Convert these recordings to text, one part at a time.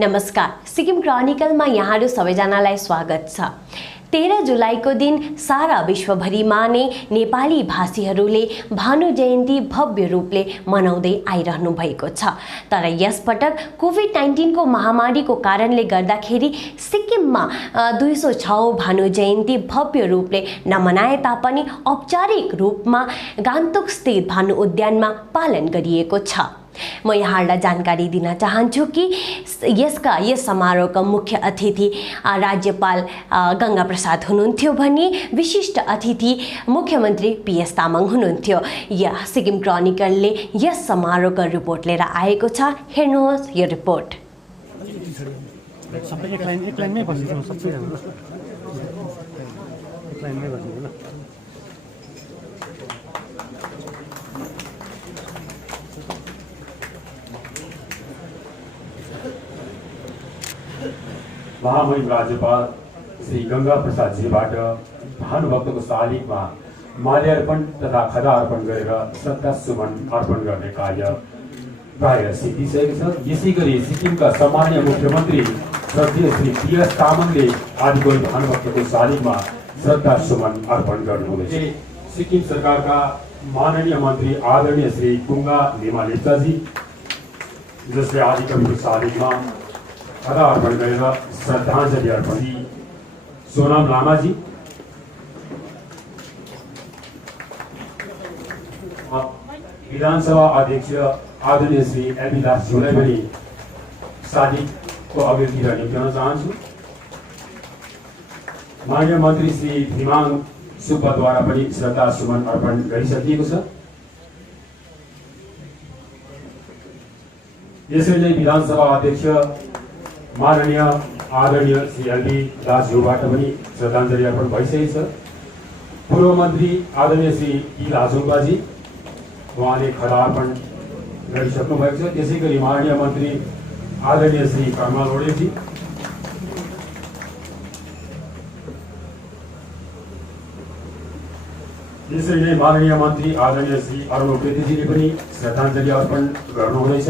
नमस्कार, सिक्किम क्रनिकलमा यहाँहरू सबैजनालाई स्वागत छ। 13 जुलाईको दिन सारा विश्वभरिमा नै नेपाली भाषीहरूले भानु जयन्ती भव्य रूपले मनाउँदै आइरहनु भएको छ। तर यसपटक कोभिड-19 को महामारीको कारणले गर्दाखेरि सिक्किममा 206 भानु जयन्ती भव्य रूपले नमनाए तापनि औपचारिक रूपमा गान्तोक स्थित भानु उद्यानमा पालन गरिएको छ। म यहाँलाई जानकारी दिन चाहन्छु कि यस समारोहका मुख्य अतिथि राज्यपाल गंगा प्रसाद हुनुहुन्थ्यो भने विशिष्ट अतिथि मुख्यमन्त्री PS तामाङ हुनुहुन्थ्यो। सिक्किम क्रनिकलले यस समारोहको रिपोर्ट लिएर आएको छ। हेर्नुहोस् यो रिपोर्ट। महामहिम राज्यपाल श्री गंगा प्रसाद जीबाट भानुभक्तको शालिगमा माल्यार्पण तथा खदा अर्पण गरेर श्रद्धासुमन अर्पण गर्ने कार्य प्राय सिद्धिसकेको छ। यसैगरी सिक्किमका सम्माननीय मुख्यमन्त्री श्रद्धेय श्री PS तामाङले आदिकवि भानुभक्तको शालिगमा श्रद्धासुमन अर्पण गर्नुहुँदैछ। सिक्किम सरकारका माननीय मन्त्री आदरणीय श्री कुङ्गा निमा लेप्चाजी जसले आदिकविको शालिगमा खदा अर्पण गरेर श्रद्धाञ्जली अर्पण। सोनाम लामाजी, विधानसभा अध्यक्ष आदरणीय श्री LB दासज्यूलाई पनि शालिगको अवधितिर निम्त्याउन चाहन्छु। माननीय मन्त्री श्री भीमाङ सुब्बाद्वारा पनि श्रद्धासुमन अर्पण गरिसकिएको छ। यसैले विधानसभा अध्यक्ष माननीय आदरणीय श्री LB दासज्यूबाट पनि श्रद्धाञ्जली अर्पण भइसकेको छ। पूर्व मन्त्री आदरणीय श्री E लाजुङबाजी उहाँले खदा अर्पण गरिसक्नु भएको छ। त्यसै गरी माननीय मन्त्री आदरणीय श्री कर्मा लोडेजी, त्यसैले माननीय मन्त्री आदरणीय श्री अरुण उप्रेतीजीले पनि श्रद्धाञ्जली अर्पण गर्नुहुँदैछ।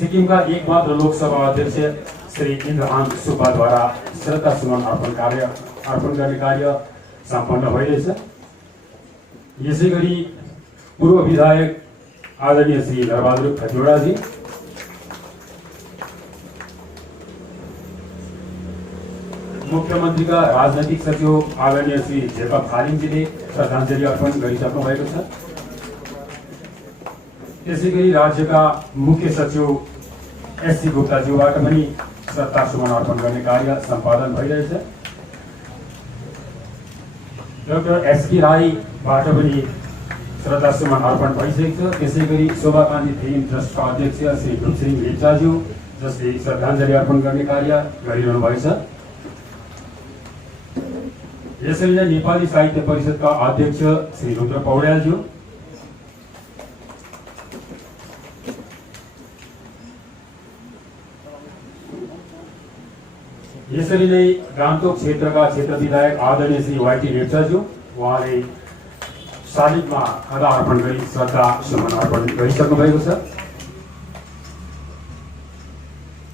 सिक्किमका एकमात्र लोकसभा अध्यक्ष श्री इन्द्रहाङ सुब्बाद्वारा श्रद्धासुमन अर्पण गर्ने कार्य सम्पन्न भइरहेछ। यसैगरी पूर्व विधायक आदरणीय श्री नरबहादुर खतिवडाजी, मुख्यमन्त्रीका राजनैतिक सचिव आदरणीय श्री जेकब खालिङजीले श्रद्धाञ्जली अर्पण गरिसक्नु भएको छ। त्यसैगरी राज्यका मुख्य सचिव SC गुप्ताज्यूबाट पनि श्रद्धासुमन अर्पण गर्ने कार्य सम्पादन भइरहेछ। डाक्टर SK राईबाट पनि श्रद्धासुमन अर्पण भइसकेको छ। त्यसैगरी शोभाकान्ति फिल्म ट्रस्टका अध्यक्ष श्री ढुकसिंह लेप्चाज्यू जसले श्रद्धाञ्जली अर्पण गर्ने कार्य गरिरहनु भएको छ। यसैले नेपाली साहित्य परिषदका अध्यक्ष श्री रुद्र पौड्यालज्यू, यसरी नै गान्तोक क्षेत्रका क्षेत्र विधायक आदरणीय श्री YT लेप्चाज्यू उहाँले शालिगमा खदा अर्पण गरी श्रद्धासुमन अर्पण गरिसक्नु भएको छ।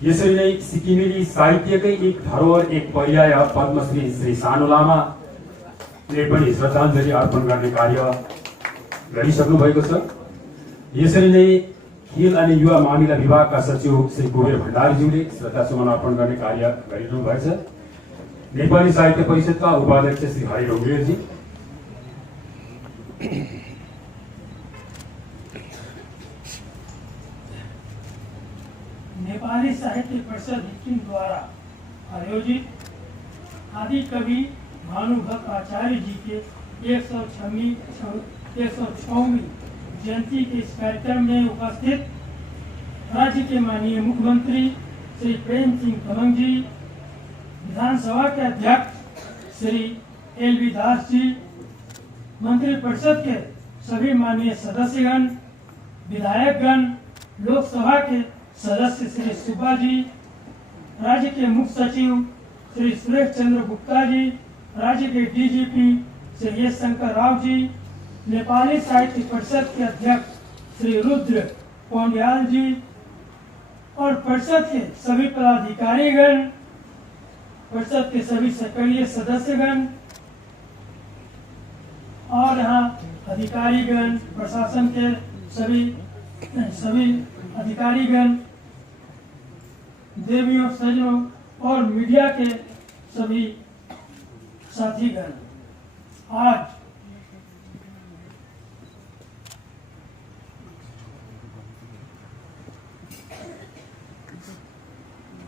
यसरी नै सिक्किमेली साहित्यकै एक धरोहर एक पर्याय पद्मश्री श्री सानु लामाले पनि श्रद्धाञ्जली अर्पण गर्ने कार्य गरिसक्नु भएको छ। यसरी नै खेल अनि युवा मामिला विभागका सचिव श्री कुबेर भण्डारीज्यूले श्रद्धासुमन अर्पण गर्ने कार्य गरिरहनु भएको छ। नेपाली साहित्य परिषदका उपाध्यक्ष श्री हरि ढुङ्गेलजी, नेपाली साहित्य परिषद सिक्किमद्वारा आयोजित आदि कवि भानुभक्त आचार्य जी के 106वीं जयंती के इस कार्यक्रम में उपस्थित राज्य के माननीय मुख्यमंत्री श्री प्रेम सिंह तमंग जी, विधानसभा के अध्यक्ष श्री LB दास जी, मंत्रिपरिषद के सभी माननीय सदस्यगण, विधायकगण, लोकसभा के सदस्य श्री सुब्बा जी, राज्य के मुख्य सचिव श्री सुरेश चंद्र गुप्ता जी, राज्य के DGP श्री S शंकर राव जी, नेपाली साहित्य परिषद के अध्यक्ष श्री रुद्र पौंड्याल जी और परिषद के सभी पदाधिकारीगण, परिषद के सभी सक्रिय सदस्यगण और यहाँ अधिकारीगण, प्रशासन के सभी अधिकारीगण, देवियों, सज्जनों और मीडिया के सभी साथीगण, आज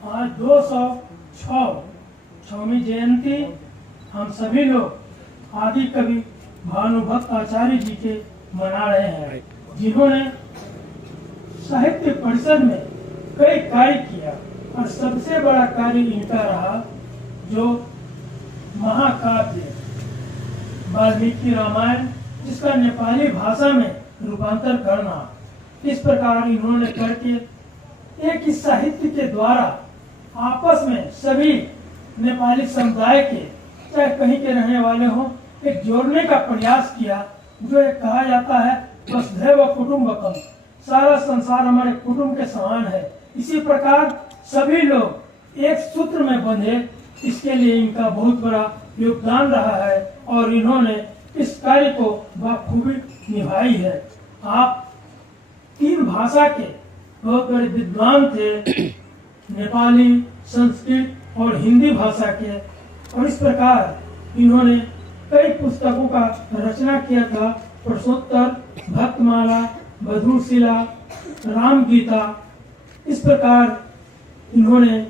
आज 206वीं जयंती हम सभी लोग आदि कवि भानुभक्त आचार्य जी के मना रहे हैं, जिन्होंने साहित्य परिषद में कई कार्य किया और सबसे बड़ा कार्य इनका रहा जो महाकाव्य वाल्मीकि रामायण, जिसका नेपाली भाषा में रूपांतर करना। इस प्रकार इन्होंने करके एक ही साहित्य के द्वारा आपस में सभी नेपाली समुदाय के, चाहे कहीं के रहने वाले हों, एक जोड़ने का प्रयास किया। जो एक कहा जाता है वसुधैव कुटुंबकम, सारा संसार हमारे कुटुंब के समान है। इसी प्रकार सभी लोग एक सूत्र में बंधे, इसके लिए इनका बहुत बड़ा योगदान रहा है और इन्होंने इस कार्य को बखूबी निभाई है। आप 3 भाषा के बहुत बड़े विद्वान थे, नेपाली, संस्कृत और हिंदी भाषा के, और इस प्रकार इन्होंने कई पुस्तकों का रचना किया था। पुरुषोत्तर, भक्तमाला, बधूशिला, राम गीता। इस प्रकार इन्होंने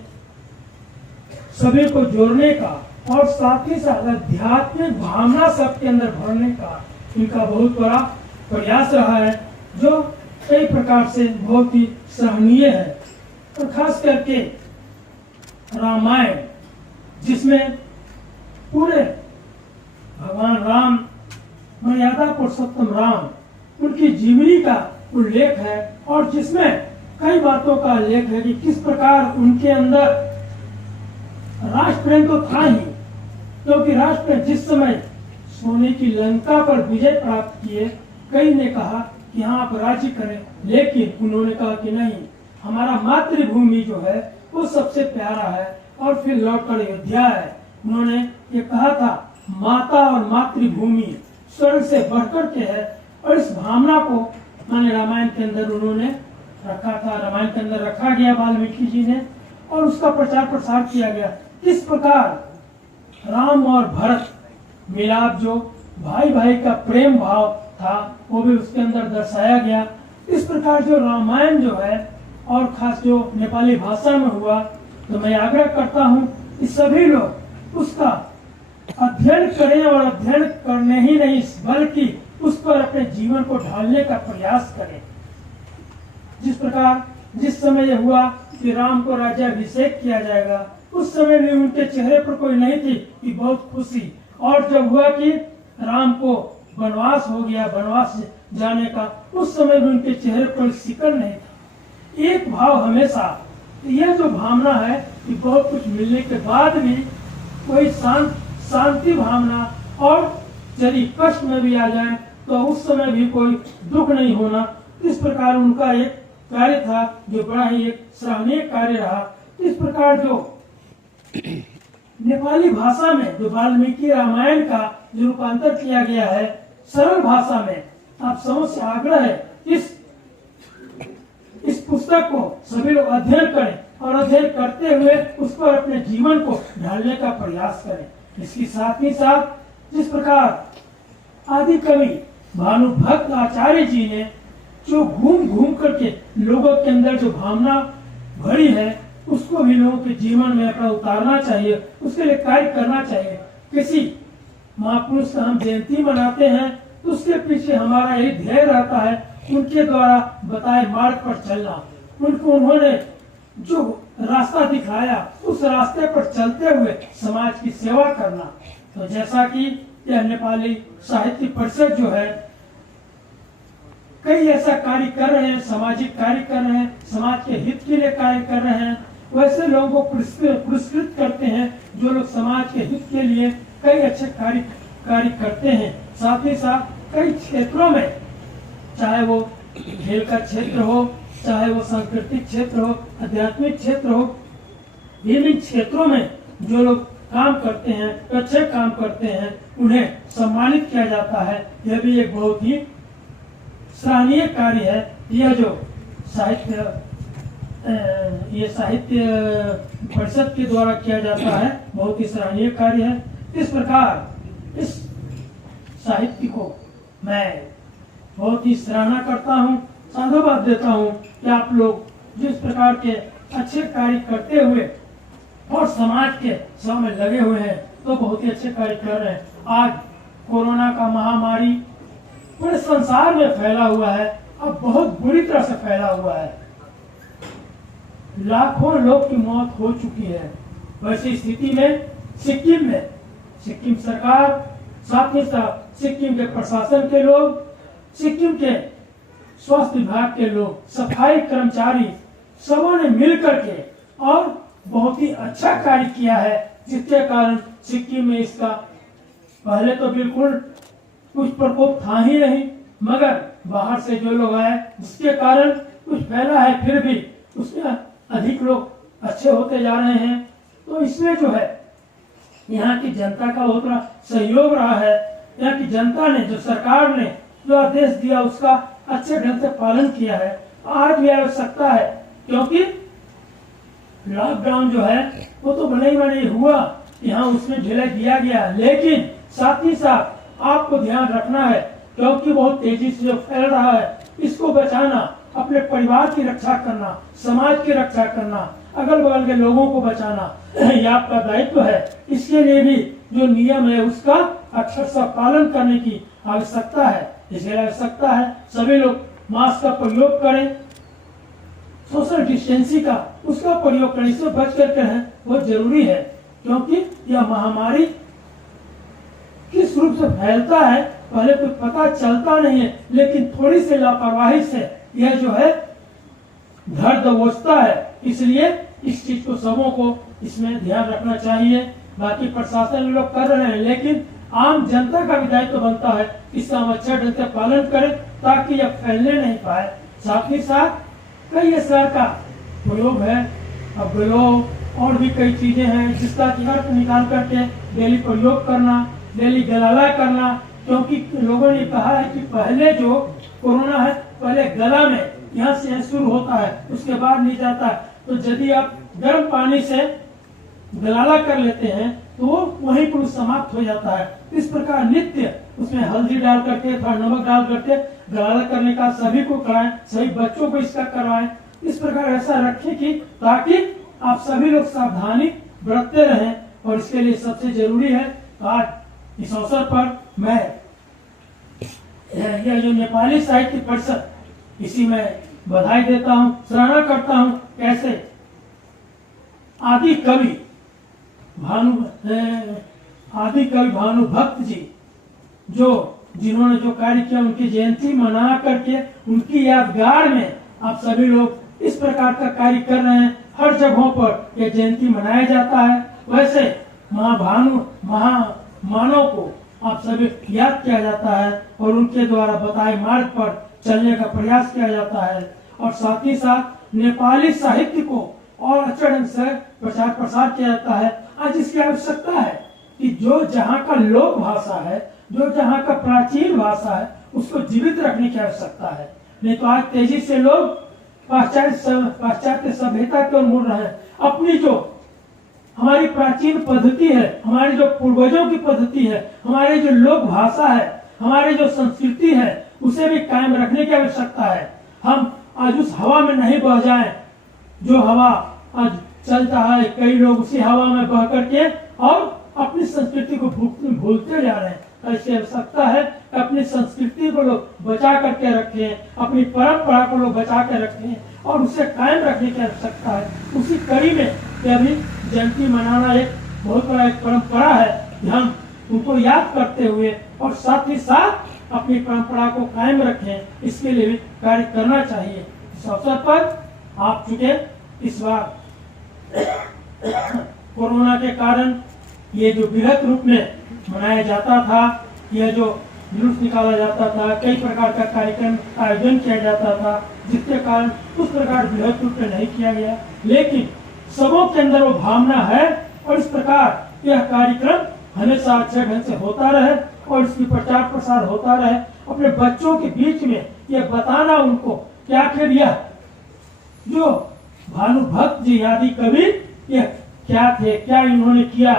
सभी को जोड़ने का और साथ ही साथ आध्यात्मिक भावना सबके अंदर भरने का इनका बहुत बड़ा प्रयास रहा है, जो कई प्रकार से बहुत ही सराहनीय है। और खास करके रामायण, जिसमें पूरे भगवान राम, मर्यादा पुरुषोत्तम राम, उनकी जीवनी का उल्लेख है और जिसमें कई बातों का उल्लेख है कि किस प्रकार उनके अंदर राष्ट्र प्रेम तो था ही, क्योंकि राष्ट्र प्रेम जिस समय सोने की लंका पर विजय प्राप्त किए, कई ने कहा कि हाँ आप राज्य करें, लेकिन उन्होंने कहा कि नहीं, हमारा मातृभूमि जो है वो सबसे प्यारा है और फिर लौटकर अयोध्या है। उन्होंने ये कहा था माता और मातृभूमि स्वर्ग से बढ़कर के है, और इस भावना को माने रामायण के अंदर उन्होंने रखा था, रामायण के अंदर रखा गया वाल्मीकि जी ने, और उसका प्रचार प्रसार किया गया। किस प्रकार राम और भरत मिलाप, जो भाई भाई का प्रेम भाव था, वो भी उसके अंदर दर्शाया गया। इस प्रकार जो रामायण जो है, और खास जो नेपाली भाषा में हुआ, तो मैं आग्रह करता हूँ कि सभी लोग उसका अध्ययन करें, और अध्ययन करने ही नहीं बल्कि उस पर अपने जीवन को ढालने का प्रयास करें। जिस प्रकार जिस समय यह हुआ कि राम को राज्याभिषेक किया जाएगा, उस समय भी उनके चेहरे पर कोई नहीं थी कि बहुत खुशी, और जब हुआ कि राम को वनवास हो गया, वनवास जाने का, उस समय भी उनके चेहरे पर सिकन नहीं थी। एक भाव हमेशा, यह जो भावना है कि बहुत कुछ मिलने के बाद भी कोई शांति भावना, और यदि कष्ट में भी आ जाए तो उस समय भी कोई दुख नहीं होना। इस प्रकार उनका एक कार्य था जो बड़ा ही एक सराहनीय कार्य रहा। इस प्रकार जो नेपाली भाषा में जो वाल्मीकि रामायण का जो रूपांतर किया गया है सरल भाषा में, आप समझ से आग्रह है इस पुस्तक को सभी लोग अध्ययन करें, और अध्ययन करते हुए उस पर अपने जीवन को ढालने का प्रयास करें। इसके साथ ही साथ जिस प्रकार आदि कवि भानुभक्त आचार्य जी ने जो घूम घूम करके लोगों के अंदर जो भावना भरी है, उसको भी लोगों के जीवन में अपना उतारना चाहिए, उसके लिए कार्य करना चाहिए। किसी महापुरुष का हम जयंती मनाते हैं तो उसके पीछे हमारा यही ध्येय रहता है, उनके द्वारा बताए मार्ग पर चलना, उन्होंने जो रास्ता दिखाया उस रास्ते पर चलते हुए समाज की सेवा करना। तो जैसा कि यह नेपाली साहित्य परिषद जो है कई ऐसा कार्य कर रहे हैं, सामाजिक कार्य कर रहे हैं, समाज के हित के लिए कार्य कर रहे हैं, वैसे लोगों को पुरस्कृत करते हैं जो लोग समाज के हित के लिए कई अच्छे कार्य करते हैं। साथ ही साथ कई क्षेत्रों में, चाहे वो खेल का क्षेत्र हो, चाहे वो सांस्कृतिक क्षेत्र हो, आध्यात्मिक क्षेत्र हो, विभिन्न क्षेत्रों में जो लोग काम करते हैं, अच्छे काम करते हैं, उन्हें सम्मानित किया जाता है। यह भी एक बहुत ही सराहनीय कार्य है। यह जो साहित्य परिषद के द्वारा किया जाता है, बहुत ही सराहनीय कार्य है। इस प्रकार इस साहित्य को मैं बहुत ही सराहना करता हूँ, साधुवाद देता हूँ कि आप लोग जिस प्रकार के अच्छे कार्य करते हुए और समाज के सेवा में लगे हुए हैं, तो बहुत ही अच्छे कार्य कर रहे हैं। आज कोरोना का महामारी पूरे संसार में फैला हुआ है, अब बहुत बुरी तरह से फैला हुआ है। लाखों लोग की मौत हो चुकी है। वैसी स्थिति में सिक्किम सरकार, साथ ही साथ सिक्किम के प्रशासन के लोग, सिक्किम के स्वास्थ्य विभाग के लोग, सफाई कर्मचारी, सबों ने मिलकर के और बहुत ही अच्छा कार्य किया है, जिसके कारण सिक्किम में इसका पहले तो बिल्कुल कुछ प्रकोप था ही नहीं, मगर बाहर से जो लोग आए जिसके कारण कुछ फैला है, फिर भी उसमें अधिक लोग अच्छे होते जा रहे हैं। तो इसमें जो है यहाँ की जनता का बहुत बड़ा सहयोग रहा है। यहाँ की जनता ने, जो सरकार ने जो आदेश दिया, उसका अच्छे ढंग से पालन किया है। आज भी आवश्यकता है, क्योंकि लॉकडाउन जो है वो तो भले ही हुआ, यहाँ उसमें ढिलाई दिया गया, लेकिन साथ ही साथ आपको ध्यान रखना है, क्योंकि बहुत तेजी से जो फैल रहा है, इसको बचाना, अपने परिवार की रक्षा करना, समाज की रक्षा करना, अगल बगल के लोगों को बचाना, यह आपका दायित्व है। इसके लिए भी जो नियम है उसका अक्षरशः पालन करने की आवश्यकता है। इसलिए आवश्यकता है सभी लोग मास्क का प्रयोग करें, सोशल डिस्टेंसिंग का उसका प्रयोग करें, इससे बच करके रहें, वो जरूरी है। क्योंकि यह महामारी किस रूप से फैलता है पहले कुछ पता चलता नहीं है, लेकिन थोड़ी सी लापरवाही से यह जो है घर दबोचता है। इसलिए इस चीज को सबों को इसमें ध्यान रखना चाहिए। बाकी प्रशासन लोग कर रहे हैं, लेकिन आम जनता का भी दायित्व बनता है इसका हम अच्छा ढंग से पालन करें, ताकि यह फैलने नहीं पाए। साथ ही साथ कई असर का प्रयोग है, अब ग्लोव और भी कई चीजें हैं जिसका अर्थ निकाल करके डेली प्रयोग करना, डेली गलाला करना। क्योंकि लोगों ने कहा है कि पहले जो कोरोना है पहले गला में यहाँ से शुरू होता है, उसके बाद नहीं जाता है। तो यदि आप गर्म पानी से गलाला कर लेते हैं तो वो वहीं पर समाप्त हो जाता है। इस प्रकार नित्य उसमें हल्दी डाल करके, थोड़ा नमक डाल करके गलाला करने का सभी को कराएं, सभी बच्चों को इसका करवाएं। इस प्रकार ऐसा रखें कि ताकि आप सभी लोग सावधानी बरतते रहें, और इसके लिए सबसे जरूरी है आज इस अवसर पर मैं यह जो नेपाली साहित्य परिषद, इसी में बधाई देता हूँ, सराहना करता हूँ। कैसे आदि कवि भानुभक्त जी जिन्होंने जो कार्य किया, उनकी जयंती मना करके उनकी यादगार में आप सभी लोग इस प्रकार का कार्य कर रहे हैं। हर जगहों पर यह जयंती मनाया जाता है। वैसे महामानव को आप सभी याद किया जाता है और उनके द्वारा बताए मार्ग पर चलने का प्रयास किया जाता है। और साथ ही साथ नेपाली साहित्य को और अच्छे ढंग से प्रचार प्रसार किया जाता है। आज इसकी आवश्यकता है कि जो जहाँ का लोक भाषा है, जो जहाँ का प्राचीन भाषा है, उसको जीवित रखने की आवश्यकता है। नहीं तो आज तेजी से लोग पाश्चात्य सभ्यता की ओर मुड़ रहे हैं। अपनी जो हमारी प्राचीन पद्धति है, हमारी जो पूर्वजों की पद्धति है, हमारी जो लोक भाषा है, हमारी जो संस्कृति है, उसे भी कायम रखने की आवश्यकता है। हम आज उस हवा में नहीं बह जाएं जो हवा आज चलता है। कई लोग उसी हवा में बह करके और अपनी संस्कृति को भूलते जा रहे हैं। ऐसी आवश्यकता है कि अपनी संस्कृति को लोग बचा करके रखें, अपनी परंपरा को लोग बचा के रखें और उसे कायम रखने की आवश्यकता है। उसी कड़ी में अभी जयंती मनाना एक बहुत बड़ा एक परंपरा है कि हम उनको याद करते हुए और साथ ही साथ अपनी परंपरा को कायम रखें, इसके लिए भी कार्य करना चाहिए। इस अवसर पर आप चुके इस बार कोरोना के कारण ये जो बृहत रूप में मनाया जाता था, यह जो जुलूस निकाला जाता था, कई प्रकार का कार्यक्रम का आयोजन किया जाता था, जिसके कारण उस प्रकार बृहद रूप में नहीं किया गया। लेकिन सबों के अंदर वो भावना है और इस प्रकार यह कार्यक्रम हमेशा अच्छे ढंग से होता रहे और इसकी प्रचार प्रसार होता रहे। अपने बच्चों के बीच में यह बताना उनको कि आखिर यह जो भानुभक्त जी आदि कवि यह क्या थे, क्या इन्होंने किया।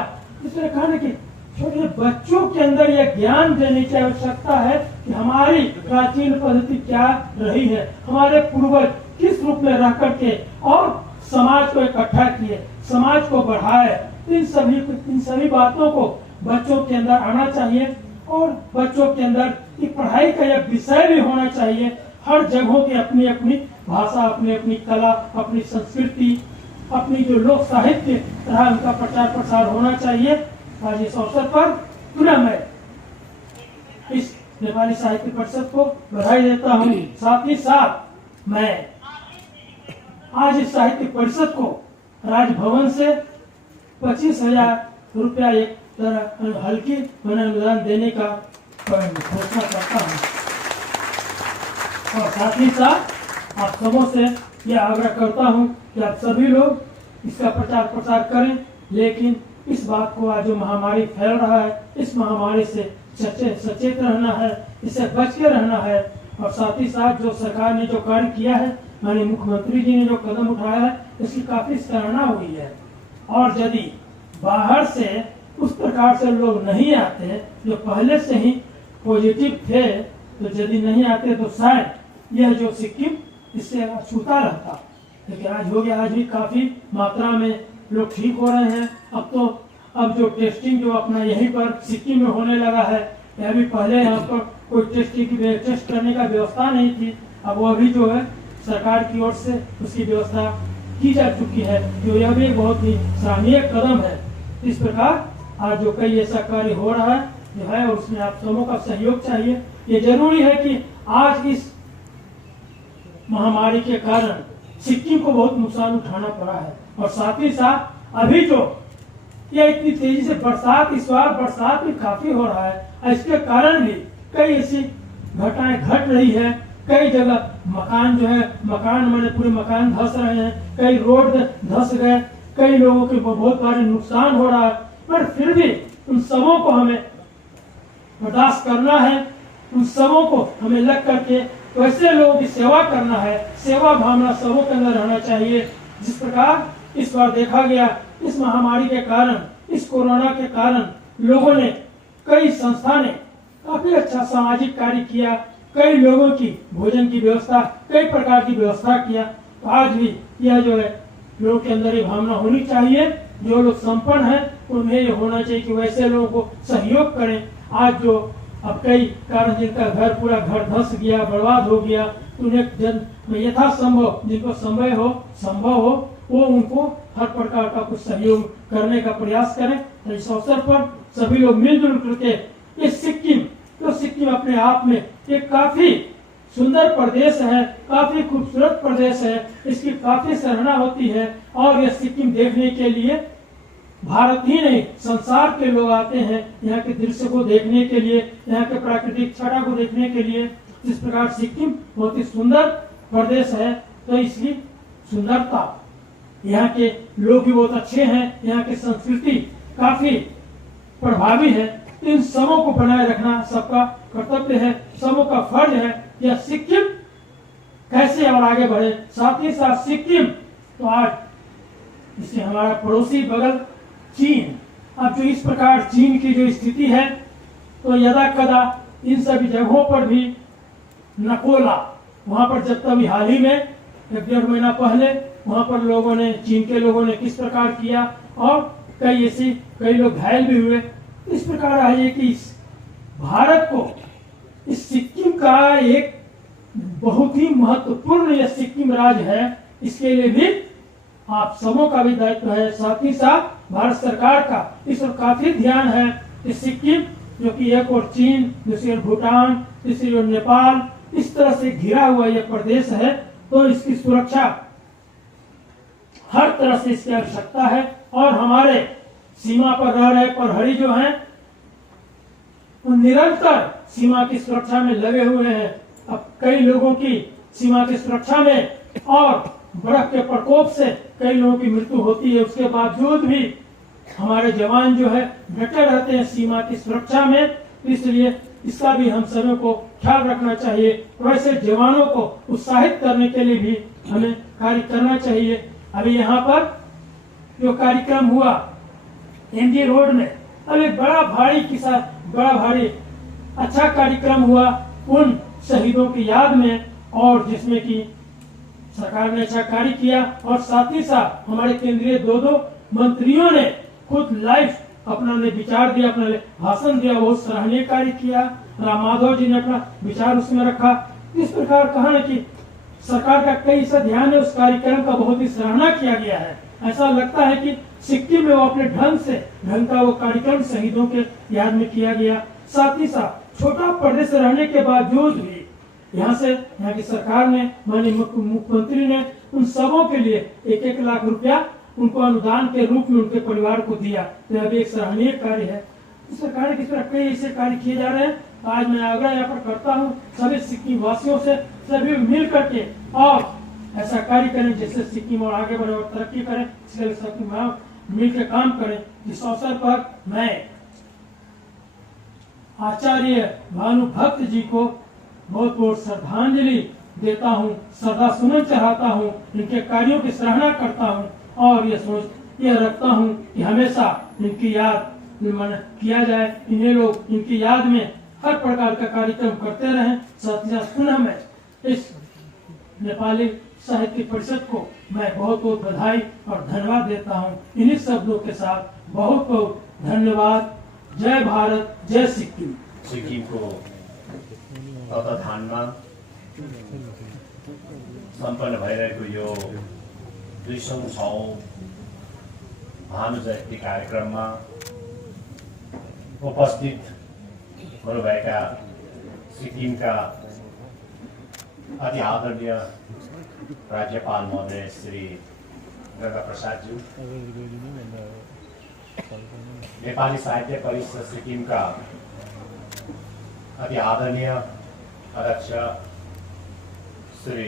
इसलिए कहा ना कि छोटे बच्चों के अंदर यह ज्ञान देने की आवश्यकता है कि हमारी प्राचीन पद्धति क्या रही है, हमारे पूर्वज किस रूप में रह करके और समाज को इकट्ठा किए, समाज को बढ़ाए। इन सभी बातों को बच्चों के अंदर आना चाहिए और बच्चों के अंदर एक पढ़ाई का यह विषय भी होना चाहिए। हर जगहों की अपनी अपनी भाषा, अपनी अपनी कला, अपनी संस्कृति, अपनी जो लोक साहित्य रहा उनका प्रचार प्रसार होना चाहिए। आज इस अवसर पर पुनः मैं इस नेपाली साहित्य परिषद को बधाई देता हूँ। साथ ही साथ मैं आज इस साहित्य परिषद को राजभवन से 25,000 रुपया एक तरह हल्की अनुदान देने का घोषणा करता हूँ और साथ ही साथ आप सबों से यह आग्रह करता हूँ कि आप सभी लोग इसका प्रचार प्रसार करें। लेकिन इस बात को आज जो महामारी फैल रहा है, इस महामारी से सचेत रहना है, इससे बच के रहना है। और साथ ही साथ जो सरकार ने जो कार्य किया है, माननीय मुख्यमंत्री जी ने जो कदम उठाया है, इसकी काफी सराहना हुई है। और यदि बाहर से उस प्रकार से लोग नहीं आते जो पहले से ही पॉजिटिव थे, तो यदि नहीं आते तो शायद यह जो सिक्किम इससे अछूता रहता। लेकिन आज हो गया, आज भी काफी मात्रा में लोग ठीक हो रहे हैं। अब जो टेस्टिंग जो अपना यहीं पर सिक्किम में होने लगा है, यह भी पहले यहाँ पर कोई टेस्ट करने का व्यवस्था नहीं थी। अब वो भी जो है सरकार की ओर से उसकी व्यवस्था की जा चुकी है, जो यह भी बहुत ही सराहनीय कदम है। इस प्रकार आज जो कई ऐसा कार्य हो रहा है जो है, उसमें आप सबों का सहयोग चाहिए। ये जरूरी है कि आज इस महामारी के कारण सिक्किम को बहुत नुकसान उठाना पड़ा है और साथ ही साथ अभी जो यह इतनी तेजी से बरसात, इस बार बरसात भी काफी हो रहा है, इसके कारण भी कई ऐसी घटनाएं घट रही है। कई जगह मकान जो है, मैंने पूरे मकान धंस रहे हैं, कई रोड धंस गए, कई लोगों के बहुत भारी नुकसान हो रहा है। पर फिर भी उन सबों को हमें बर्दाश्त करना है, उन सबों को हमें लग करके वैसे लोगों की सेवा करना है। सेवा भावना सबों के अंदर रहना चाहिए। जिस प्रकार इस बार देखा गया, इस महामारी के कारण, इस कोरोना के कारण लोगों ने, कई संस्था ने काफी अच्छा सामाजिक कार्य किया, कई लोगों की भोजन की व्यवस्था, कई प्रकार की व्यवस्था किया। तो आज भी यह जो है लोगों के अंदर ये भावना होनी चाहिए। जो लोग संपन्न हैं उन्हें ये होना चाहिए कि वैसे लोगों को सहयोग करें। आज जो अब कई कारण जिनका घर पूरा घर धंस गया, बर्बाद हो गया, उन्हें यथासंभव जिनको संभव हो वो उनको हर प्रकार का कुछ सहयोग करने का प्रयास करें। तो इस अवसर पर सभी लोग मिलजुल करके इस सिक्किम अपने आप में एक काफी सुंदर प्रदेश है, काफी खूबसूरत प्रदेश है, इसकी काफी सराहना होती है। और यह सिक्किम देखने के लिए भारत ही नहीं संसार के लोग आते हैं यहाँ के दृश्य को देखने के लिए, यहाँ के प्राकृतिक छटा को देखने के लिए। जिस प्रकार सिक्किम बहुत ही सुंदर प्रदेश है, तो इसकी सुंदरता, यहाँ के लोग भी बहुत अच्छे हैं, यहाँ की संस्कृति काफी प्रभावी है। इन सबों को बनाए रखना सबका कर्तव्य है, सबों का फर्ज है। यह सिक्किम कैसे और आगे बढ़े। साथ ही साथ सिक्किम तो आज इससे हमारा पड़ोसी बगल चीन, अब जो इस प्रकार चीन की जो स्थिति है, तो यदा कदा इन सभी जगहों पर भी नकोला, वहां पर जब तभी हाल ही में 1-1.5 महीना पहले वहां पर लोगों ने, चीन के लोगों ने किस प्रकार किया और कई लोग घायल भी हुए। इस प्रकार है कि इस भारत को, इस सिक्किम का एक बहुत ही महत्वपूर्ण यह सिक्किम राज्य है, इसके लिए भी आप सबों का भी दायित्व है। साथ ही साथ भारत सरकार का इस पर काफी ध्यान है कि सिक्किम जो कि एक और चीन, दूसरी ओर भूटान, तीसरी ओर नेपाल, इस तरह से घिरा हुआ यह प्रदेश है, तो इसकी सुरक्षा हर तरह से इसकी आवश्यकता है। और हमारे सीमा पर रह रहे प्रहरी जो हैं, वो निरंतर सीमा की सुरक्षा में लगे हुए हैं। अब कई लोगों की सीमा की सुरक्षा में और बर्फ के प्रकोप से कई लोगों की मृत्यु होती है, उसके बावजूद भी हमारे जवान जो है डटे रहते हैं सीमा की सुरक्षा में। इसलिए इसका भी हम सभी को ख्याल रखना चाहिए। वैसे जवानों को उत्साहित करने के लिए भी हमें कार्य करना चाहिए। अभी यहाँ पर जो कार्यक्रम हुआ एमजी रोड में, अभी बड़ा भारी अच्छा कार्यक्रम हुआ उन शहीदों की याद में, और जिसमें कि सरकार ने अच्छा कार्य किया, और साथ ही साथ हमारे केंद्रीय दो मंत्रियों ने खुद लाइव अपना ने विचार दिया, अपना भाषण दिया, बहुत सराहनीय कार्य किया। राम माधव जी ने अपना विचार उसमें रखा। इस प्रकार कहा है कि सरकार का कई सा ध्यान है, उस कार्यक्रम का बहुत ही सराहना किया गया है। ऐसा लगता है कि सिक्किम में वो अपने ढंग का वो कार्यक्रम शहीदों के याद में किया गया। साथ ही साथ छोटा प्रदेश रहने के बावजूद भी यहाँ की सरकार ने, माननीय मुख्यमंत्री ने उन सबों के लिए 1-1 लाख रुपया उनको अनुदान के रूप में उनके परिवार को दिया। यह भी एक सराहनीय कार्य है। इस सरकार किस तरह कई ऐसे कार्य किए जा रहे हैं। आज मैं आग्रह यहाँ पर करता हूँ सभी सिक्किम वासियों से, सभी मिल करके और ऐसा कार्य करें जिससे सिक्किम और आगे बढ़े और तरक्की करें। इसके लिए सबकी मिल के काम करें। इस अवसर पर मैं आचार्य भानुभक्त जी को बहुत बहुत श्रद्धांजलि देता हूँ, श्रद्धा सुमन चढ़ाता हूँ, इनके कार्यों की सराहना करता हूँ और यह रखता हूँ कि हमेशा इनकी याद किया जाए। इन्हें लोग इनकी याद में हर प्रकार का कार्यक्रम करते रहें। साथ ही साथ पुनः मैं इस नेपाली साहित्य परिषद को मैं बहुत बहुत बधाई और धन्यवाद देता हूँ। इन्हीं शब्दों के साथ बहुत बहुत धन्यवाद। जय भारत, जय सिक्किम। सिक्किमको तत्वाधानमा सम्पन्न भइरहेको यो 206औं भानु जयन्ती कार्यक्रममा उपस्थित हुनुभएका सिक्किमका अति आदरणीय राज्यपाल महोदय श्री गंगा प्रसादज्यू, नेपाली साहित्य परिषद सिक्किमका अति आदरणीय अध्यक्ष श्री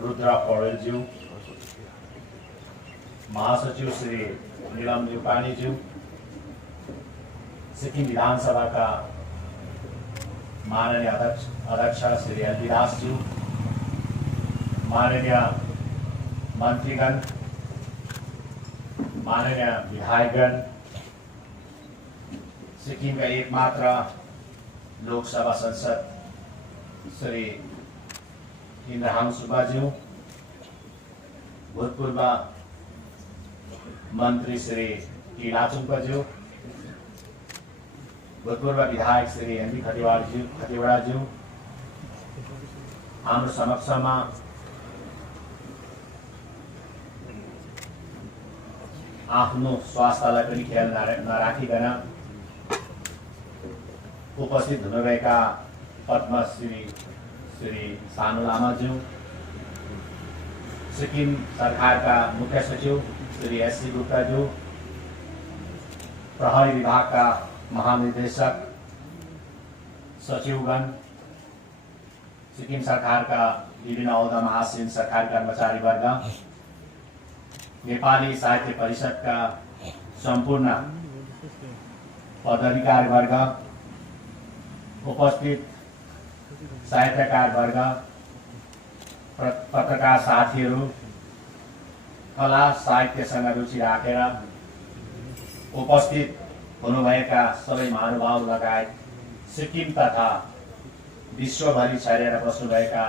रुद्र पौडेलज्यू, महासचिव श्री नीलम न्युपानेज्यू, सिक्किम विधानसभाका माननीय अध्यक्ष श्री एलबी दासज्यू, माननीय मन्त्रीगण, माननीय विधायकगण, सिक्किमका एकमात्र लोकसभा सांसद श्री इन्द्रहाङ सुब्बाज्यू, भूतपूर्व मन्त्री श्री टी लाचुङज्यू, भूतपूर्व विधायक श्री एमबी खतिवडाज्यू, हाम्रो समक्षमा आफ्नो स्वास्थ्यलाई पनि ख्याल नराखिकन उपस्थित हुनुभएका पद्मश्री श्री सानु लामाज्यू, सिक्किम सरकारका मुख्य सचिव श्री एससी गुप्ताज्यू, प्रहरी विभागका महानिदेशक सचिवगण, सिक्किम सरकारका विभिन्न औहदामा आसीन सरकारी कर्मचारीवर्ग, नेपाली साहित्य परिषदका सम्पूर्ण पदाधिकारीवर्ग, उपस्थित साहित्यकारवर्ग, पत्रकार साथीहरू, कला साहित्यसँग रुचि राखेर उपस्थित हुनुभएका सबै महानुभाव लगायत सिक्किम तथा विश्वभरि छरेर बस्नुभएका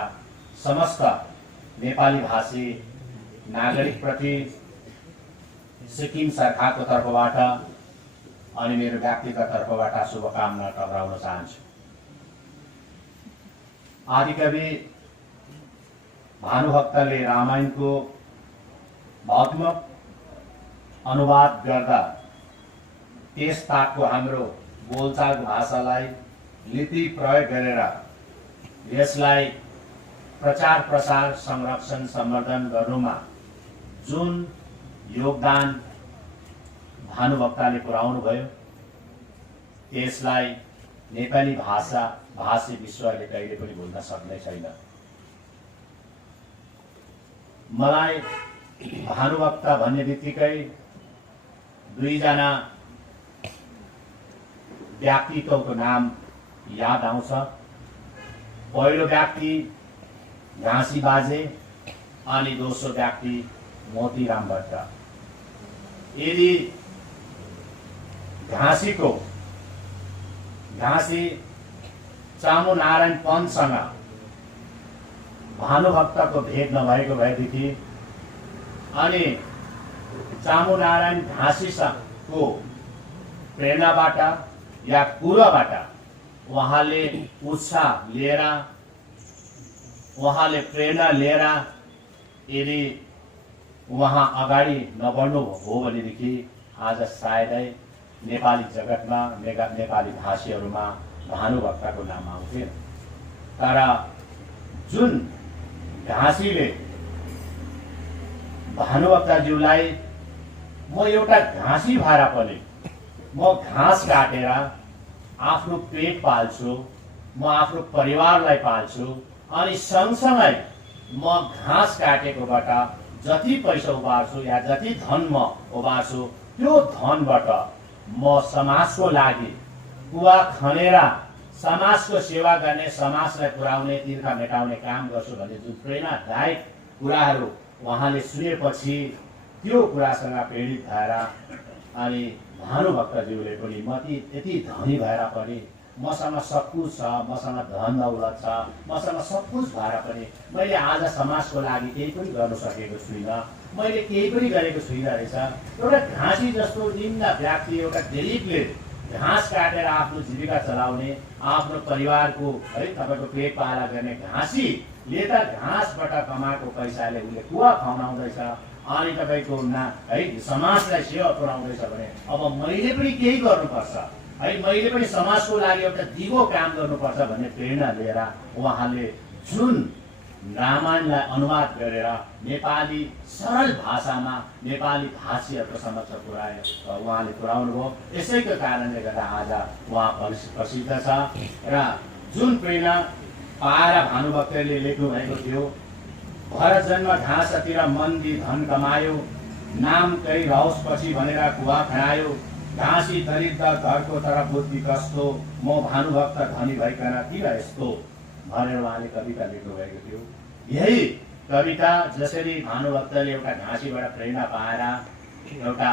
समस्त नेपाली भाषी नागरिकप्रति सिक्किम सरकारको तर्फबाट अनि मेरो व्यक्तिगत तर्फबाट शुभकामना टक्राउन चाहन्छु। आदिकवि भानुभक्तले रामायणको भावात्मक अनुवाद गर्दा त्यस ताकको हाम्रो बोलचाल भाषालाई लिपि प्रयोग गरेर यसलाई प्रचार प्रसार संरक्षण संवर्धन गर्नुमा जुन योगदान भानुभक्तले पुर्याउनु भयो त्यसलाई नेपाली भाषी विश्वले कहिले पनि भुल्न सक्ने छैन। मलाई भानुभक्त भन्ने बित्तिकै दुईजना व्यक्तित्वको नाम याद आउँछ। पहिलो व्यक्ति घाँसी बाजे अनि दोस्रो व्यक्ति मोतीराम भट्ट। यदि घाँसी चामुनारायण पन्तसँग भानुभक्तको भेट नभएको भएदेखि अनि चामुनारायण घाँसीको प्रेरणाबाट या कुराबाट उहाँले उत्साह लिएर, उहाँले प्रेरणा लिएर यदि उहाँ अगाडि नबढ्नु हो भनेदेखि आज सायदै नेपाली जगतमा नेपाली भाषीहरूमा भानुभक्तको नाम आउँथेन। तर जुन घाँसीले भानुभक्तज्यूलाई म एउटा घाँसी भएर पनि म घाँस काटेर आफ्नो पेट पाल्छु, म आफ्नो परिवारलाई पाल्छु अनि सँगसँगै म घाँस काटेकोबाट जति पैसा उबार्छु या जति धन म उबार्छु त्यो धनबाट म समाजको लागि कुवा खनेर समाजको सेवा गर्ने, समाजलाई पुर्याउने, तिर्खा मेटाउने काम गर्छु भन्ने जुन प्रेरणादायक कुराहरू उहाँले सुनेपछि त्यो कुरासँग प्रेरित भएर अनि भानुभक्तज्यूले पनि म यति धनी भएर पनि मसँग सब कुछ छ, मसँग धन दौलत छ, मसँग सब कुछ भएर पनि मैले आज समाजको लागि केही पनि गर्न सकेको छुइनँ, मैले केही पनि गरेको छुइनँ रहेछ। एउटा घाँसी जस्तो निम्न व्यक्ति, एउटा गरिबले घाँस काटेर आफ्नो जीविका चलाउने, आफ्नो परिवारको है तपाईँको पेट पाला गर्ने घाँसीले त घाँसबाट कमाएको पैसाले उसले कुवा खनाउँदैछ अनि तपाईँको है समाजलाई सेवा पुर्याउँदैछ भने अब मैले पनि केही गर्नुपर्छ है, मैले पनि समाजको लागि एउटा दिगो काम गर्नुपर्छ भन्ने प्रेरणा लिएर उहाँले जुन रामायणलाई अनुवाद गरेर नेपाली सरल भाषामा नेपाली भाषीहरूको समक्ष उहाँले पुर्याउनु भयो। यसैको कारणले गर्दा आज उहाँ प्रसिद्ध छ। र जुन प्रेरणा पाएर भानुभक्तले लेख्नु भएको थियो, भर जन्म घाँसतिर मन्दी धन कमायो, नाम कही रहोस् पछि भनेर कुवा खनायो, घाँसी दरिद्र घरको तर बुद्धि कस्तो, म भानुभक्त धनी भइकन किन यस्तो भनेर उहाँले कविता लेख्नु भएको थियो। यही कविता जसरी भानुभक्तले एउटा घाँसीबाट प्रेरणा पाएर एउटा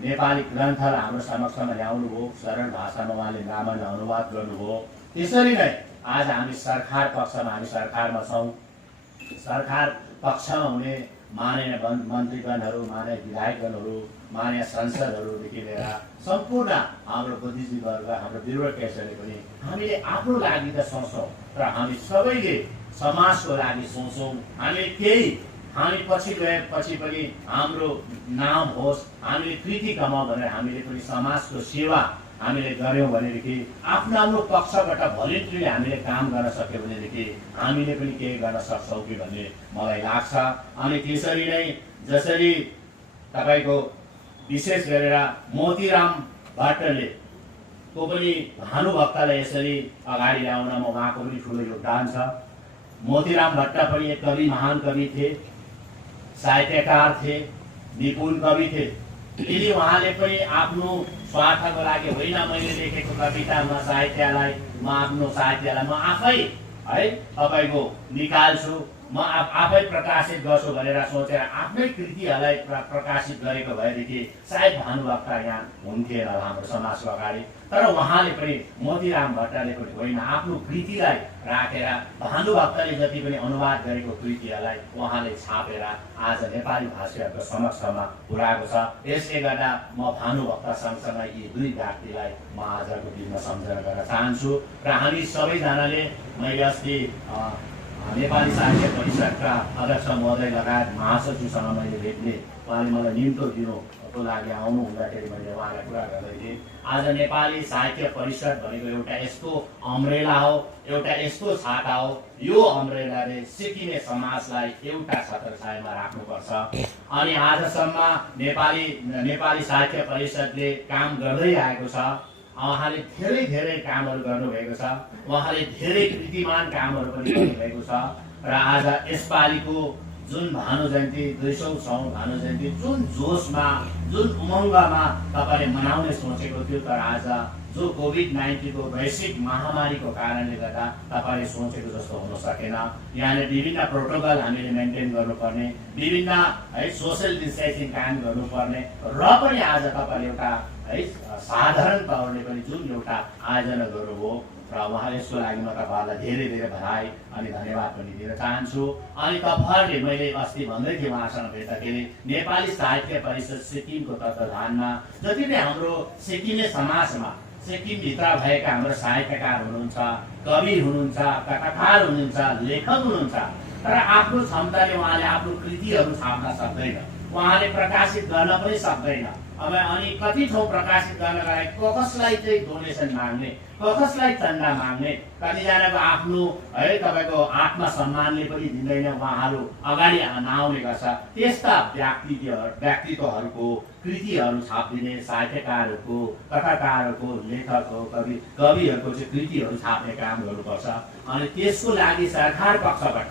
नेपाली ग्रन्थलाई हाम्रो समक्षमा ल्याउनु भयो, सरल भाषामा उहाँले रामायण अनुवाद गर्नुभयो, त्यसरी नै आज हामी सरकार पक्षमा, हामी सरकारमा छौँ। सरकार पक्षमा हुने माननीय मन्त्रीगणहरू, माननीय विधायकगणहरू, माननीय संसदहरूदेखि लिएर सम्पूर्ण हाम्रो बुद्धिजीवीवर्ग, हाम्रो ब्युरोक्रेट्सहरूले पनि हामीले आफ्नो लागि त सोच्छौँ र हामी सबैले समाजको लागि सोच्छौँ। हामी पछि गएपछि पनि हाम्रो नाम होस्, हामीले कृति कमाउँ भनेर हामीले पनि समाजको सेवा हामीले गऱ्यौँ भनेदेखि आफ्नो आफ्नो पक्षबाट भोलिन्ट्रीले हामीले काम गर्न सक्यो भनेदेखि हामीले पनि केही गर्न सक्छौँ कि भन्ने मलाई लाग्छ। अनि त्यसरी नै जसरी तपाईँको विशेष गरेर मोतीराम भट्टले को पनि भानुभक्तलाई यसरी अगाडि ल्याउनमा उहाँको पनि ठुलो योगदान छ। मोतीराम भट्ट पनि एक कवि, महान कवि थिए, साहित्यकार थिए, निपुण कवि थिए। यदि उहाँले पनि आफ्नो स्वार्थको लागि होइन मैले लेखेको कवितामा साहित्यलाई म आफ्नो साहित्यलाई म आफै है तपाईँको निकाल्छु, म आफै प्रकाशित गर्छु भनेर सोचेर आफ्नै कृतिहरूलाई प्रकाशित गरेको भएदेखि सायद भानुभक्त यहाँ हुन्थेन हाम्रो समाजको अगाडि। तर उहाँले पनि मोतीराम भट्टले पनि होइन आफ्नो कृतिलाई राखेर भानुभक्तले जति पनि अनुवाद गरेको कृतिहरूलाई उहाँले छापेर आज नेपाली भाषीहरूको समक्षमा पुर्याएको छ। यसले गर्दा म भानुभक्त सँगसँगै यी दुई व्यक्तिलाई म आजको दिनमा सम्झना गर्न चाहन्छु। र हामी सबैजनाले मैले अस्ति नेपाली साहित्य परिषदका अध्यक्ष महोदय लगायत महासचिवसँग मैले भेट्ने, उहाँले मलाई निम्तो दिनुको लागि आउनु हुँदाखेरि मैले उहाँलाई कुरा गर्दै थिएँ। आज नेपाली साहित्य परिषद भनेको एउटा यस्तो अम्ब्रेला हो, एउटा यस्तो छाता हो, यो अम्ब्रेलाले सिकिने समाजलाई एउटा छत्रछायामा राख्नुपर्छ। अनि आजसम्म नेपाली साहित्य परिषदले काम गर्दै आएको छ। उहाँले धेरै धेरै कामहरू गर्नुभएको छ, उहाँले धेरै कृतिमान कामहरू पनि गर्नुभएको छ। र आज यसपालिको जुन भानु जयन्ती 200औं भानु जयन्ती जुन जोसमा जुन उमङ्गमा तपाईँले मनाउने सोचेको थियो, तर आज जो कोभिड-19 को वैश्विक महामारीको कारणले गर्दा तपाईँले सोचेको जस्तो हुन सकेन। यहाँले विभिन्न प्रोटोकल हामीले मेन्टेन गर्नुपर्ने, विभिन्न है सोसियल डिस्टेन्सिङ कायम गर्नुपर्ने र पनि आज तपाईँले एउटा है साधारण तौरले पनि जुन एउटा आयोजना गर्नुभयो र उहाँले यसको लागि म तपाईँहरूलाई धेरै धेरै बधाई अनि धन्यवाद पनि दिन चाहन्छु। अनि तपाईँहरूले मैले अस्ति भन्दै थिएँ उहाँसँग भेट्दाखेरि नेपाली साहित्य परिषद सिक्किमको तत्त्वावधानमा जति नै हाम्रो सिक्किमे समाजमा सिक्किमभित्र भएका हाम्रो साहित्यकार हुनुहुन्छ, कवि हुनुहुन्छ, कथाकार हुनुहुन्छ, लेखक हुनुहुन्छ, तर आफ्नो क्षमताले उहाँले आफ्नो कृतिहरू छाप्न सक्दैन, उहाँले प्रकाशित गर्न पनि सक्दैन। अब अनि कति ठाउँ प्रकाशित गर्नका लागि कसलाई चाहिँ डोनेसन माग्ने, कसलाई चन्दा माग्ने, कतिजनाको आफ्नो है तपाईँको आत्मसम्मानले पनि दिँदैन, उहाँहरू अगाडि नआउने गर्छ। त्यस्ता व्यक्तित्वहरूको कृतिहरू छापिदिने, साहित्यकारहरूको, कथाकारहरूको, लेखकको, कविहरूको चाहिँ कृतिहरू छाप्ने काम गर्नुपर्छ। अनि त्यसको लागि सरकार पक्षबाट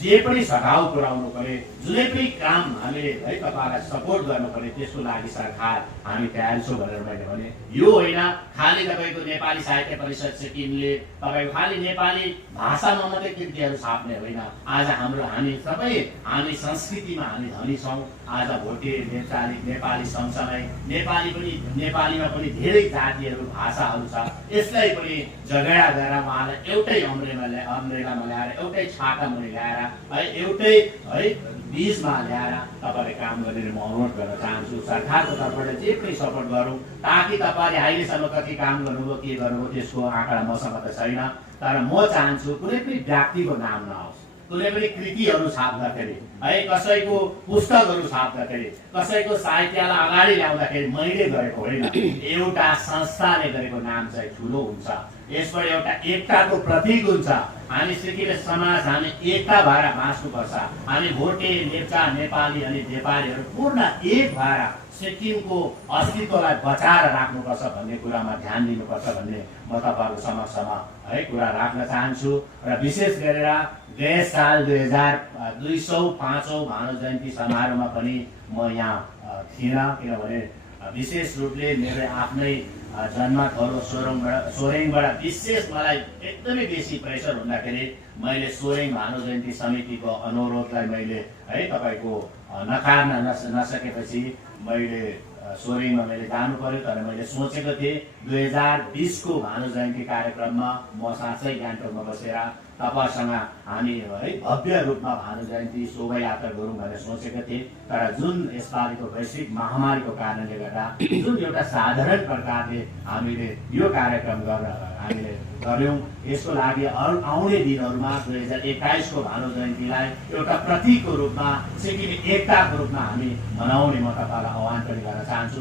जे पनि सघाउ पुर्याउनु पर्ने, जुनै पनि काम हामीले है तपाईँलाई सपोर्ट गर्नु पर्ने, त्यसको लागि सरकार हामी तयार छौँ भनेर मैले भने। यो होइन खालि तपाईँको नेपाली साहित्य परिषद सिक्किमले तपाईँको खालि नेपाली भाषामा मात्रै कृतिहरू छाप्ने होइन। आज हामी सबै हामी संस्कृतिमा हामी धनी छौँ। आज भोटे, नेपाली सँगसँगै नेपालीमा पनि धेरै जातिहरू, भाषाहरू छ। यसलाई पनि जगेडा गरेर उहाँलाई एउटै अम्ब्रेलामा ल्याएर, एउटै छातामा ल्याएर है एउटै है बीजमा ल्याएर तपाईँले काम गर्ने म अनुरोध गर्न चाहन्छु। सरकारको तर्फबाट जे पनि सपोर्ट गरौँ, ताकि तपाईँले अहिलेसम्म कति काम गर्नुभयो, के गर्नुभयो त्यसको आँकडा मसँग त छैन, तर म चाहन्छु कुनै पनि व्यक्तिको नाम नआओस्। कुनै पनि कृतिहरू छाप्दाखेरि है, कसैको पुस्तकहरू छाप्दाखेरि, कसैको साहित्यलाई अगाडि ल्याउँदाखेरि मैले गरेको होइन, एउटा संस्थाले गरेको नाम चाहिँ ठुलो हुन्छ। यसबाट एउटा एकताको प्रतीक हुन्छ। हामी सिक्किमे समाज हामी एकता भएर बाँच्नुपर्छ। हामी भोटे, लेप्चा, नेपाली अनि नेपालीहरू पूर्ण एक भएर सिक्किमको अस्तित्वलाई बचाएर राख्नुपर्छ भन्ने कुरामा ध्यान दिनुपर्छ भन्ने म तपाईँहरूको समक्षमा है कुरा राख्न चाहन्छु। र विशेष गरेर गए साल 205औं भानु जयन्ती समारोहमा पनि म यहाँ थिइनँ, किनभने विशेष रूपले मेरो आफ्नै जन्मथलो सोरेङबाट विशेष मलाई एकदमै बेसी प्रेसर हुँदाखेरि मैले सोरेङ भानु जयन्ती समितिको अनुरोधलाई मैले है तपाईँको नकार्न नसकेपछि मैले सोरेङमा मैले जानु पर्यो। तर मैले सोचेको थिएँ 2020को भानु जयन्ती कार्यक्रममा म साँच्चै गान्तोकमा बसेर तपाईँसँग हामी है भव्य रूपमा भानु जयन्ती शोभायात्रा गरौँ भनेर सोचेको थिएँ। तर जुन यसपालिको वैश्विक महामारीको कारणले गर्दा जुन एउटा साधारण प्रकारले हामीले यो कार्यक्रम हामीले गऱ्यौँ, यसको लागि आउने दिनहरूमा 2021को भानु जयन्तीलाई एउटा प्रतीकको रूपमा, सिक्किमे एकताको रूपमा हामी मनाउने म तपाईँलाई आह्वान पनि गर्न चाहन्छु।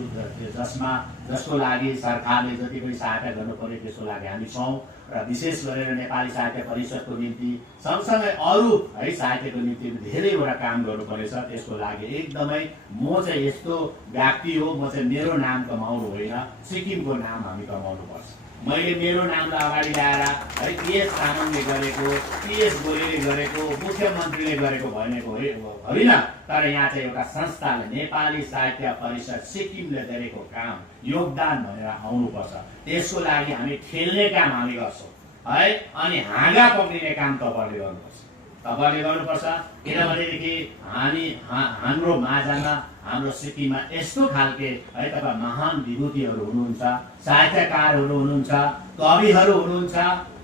जसको लागि सरकारले जति पनि सहायता गर्नु पर्यो त्यसको लागि हामी छौँ। र विशेष गरेर नेपाली साहित्य परिषदको निम्ति सँगसँगै अरू है साहित्यको निम्ति धेरैवटा काम गर्नुपर्नेछ। त्यसको लागि एकदमै म चाहिँ यस्तो व्यक्ति हो, म चाहिँ मेरो नाम कमाउनु होइन, सिक्किमको नाम हामी कमाउनुपर्छ। मैले मेरो नामलाई अगाडि ल्याएर है पिएस तामाङले गरेको, पिएस गोलेले गरेको, मुख्यमन्त्रीले गरेको भनेको होइन, तर यहाँ चाहिँ एउटा संस्थाले नेपाली साहित्य परिषद सिक्किमले गरेको काम योगदान भनेर आउनुपर्छ। त्यसको लागि हामी खेल्ने काम हामी गर्छौँ है, अनि हाँगा पक्रिने काम तपाईँले गर्नुपर्छ। किनभनेदेखि हाम्रो माझमा, हाम्रो सिक्किममा यस्तो खालके है तपाईँ महान विभूतिहरू हुनुहुन्छ, साहित्यकारहरू हुनुहुन्छ, कविहरू हुनुहुन्छ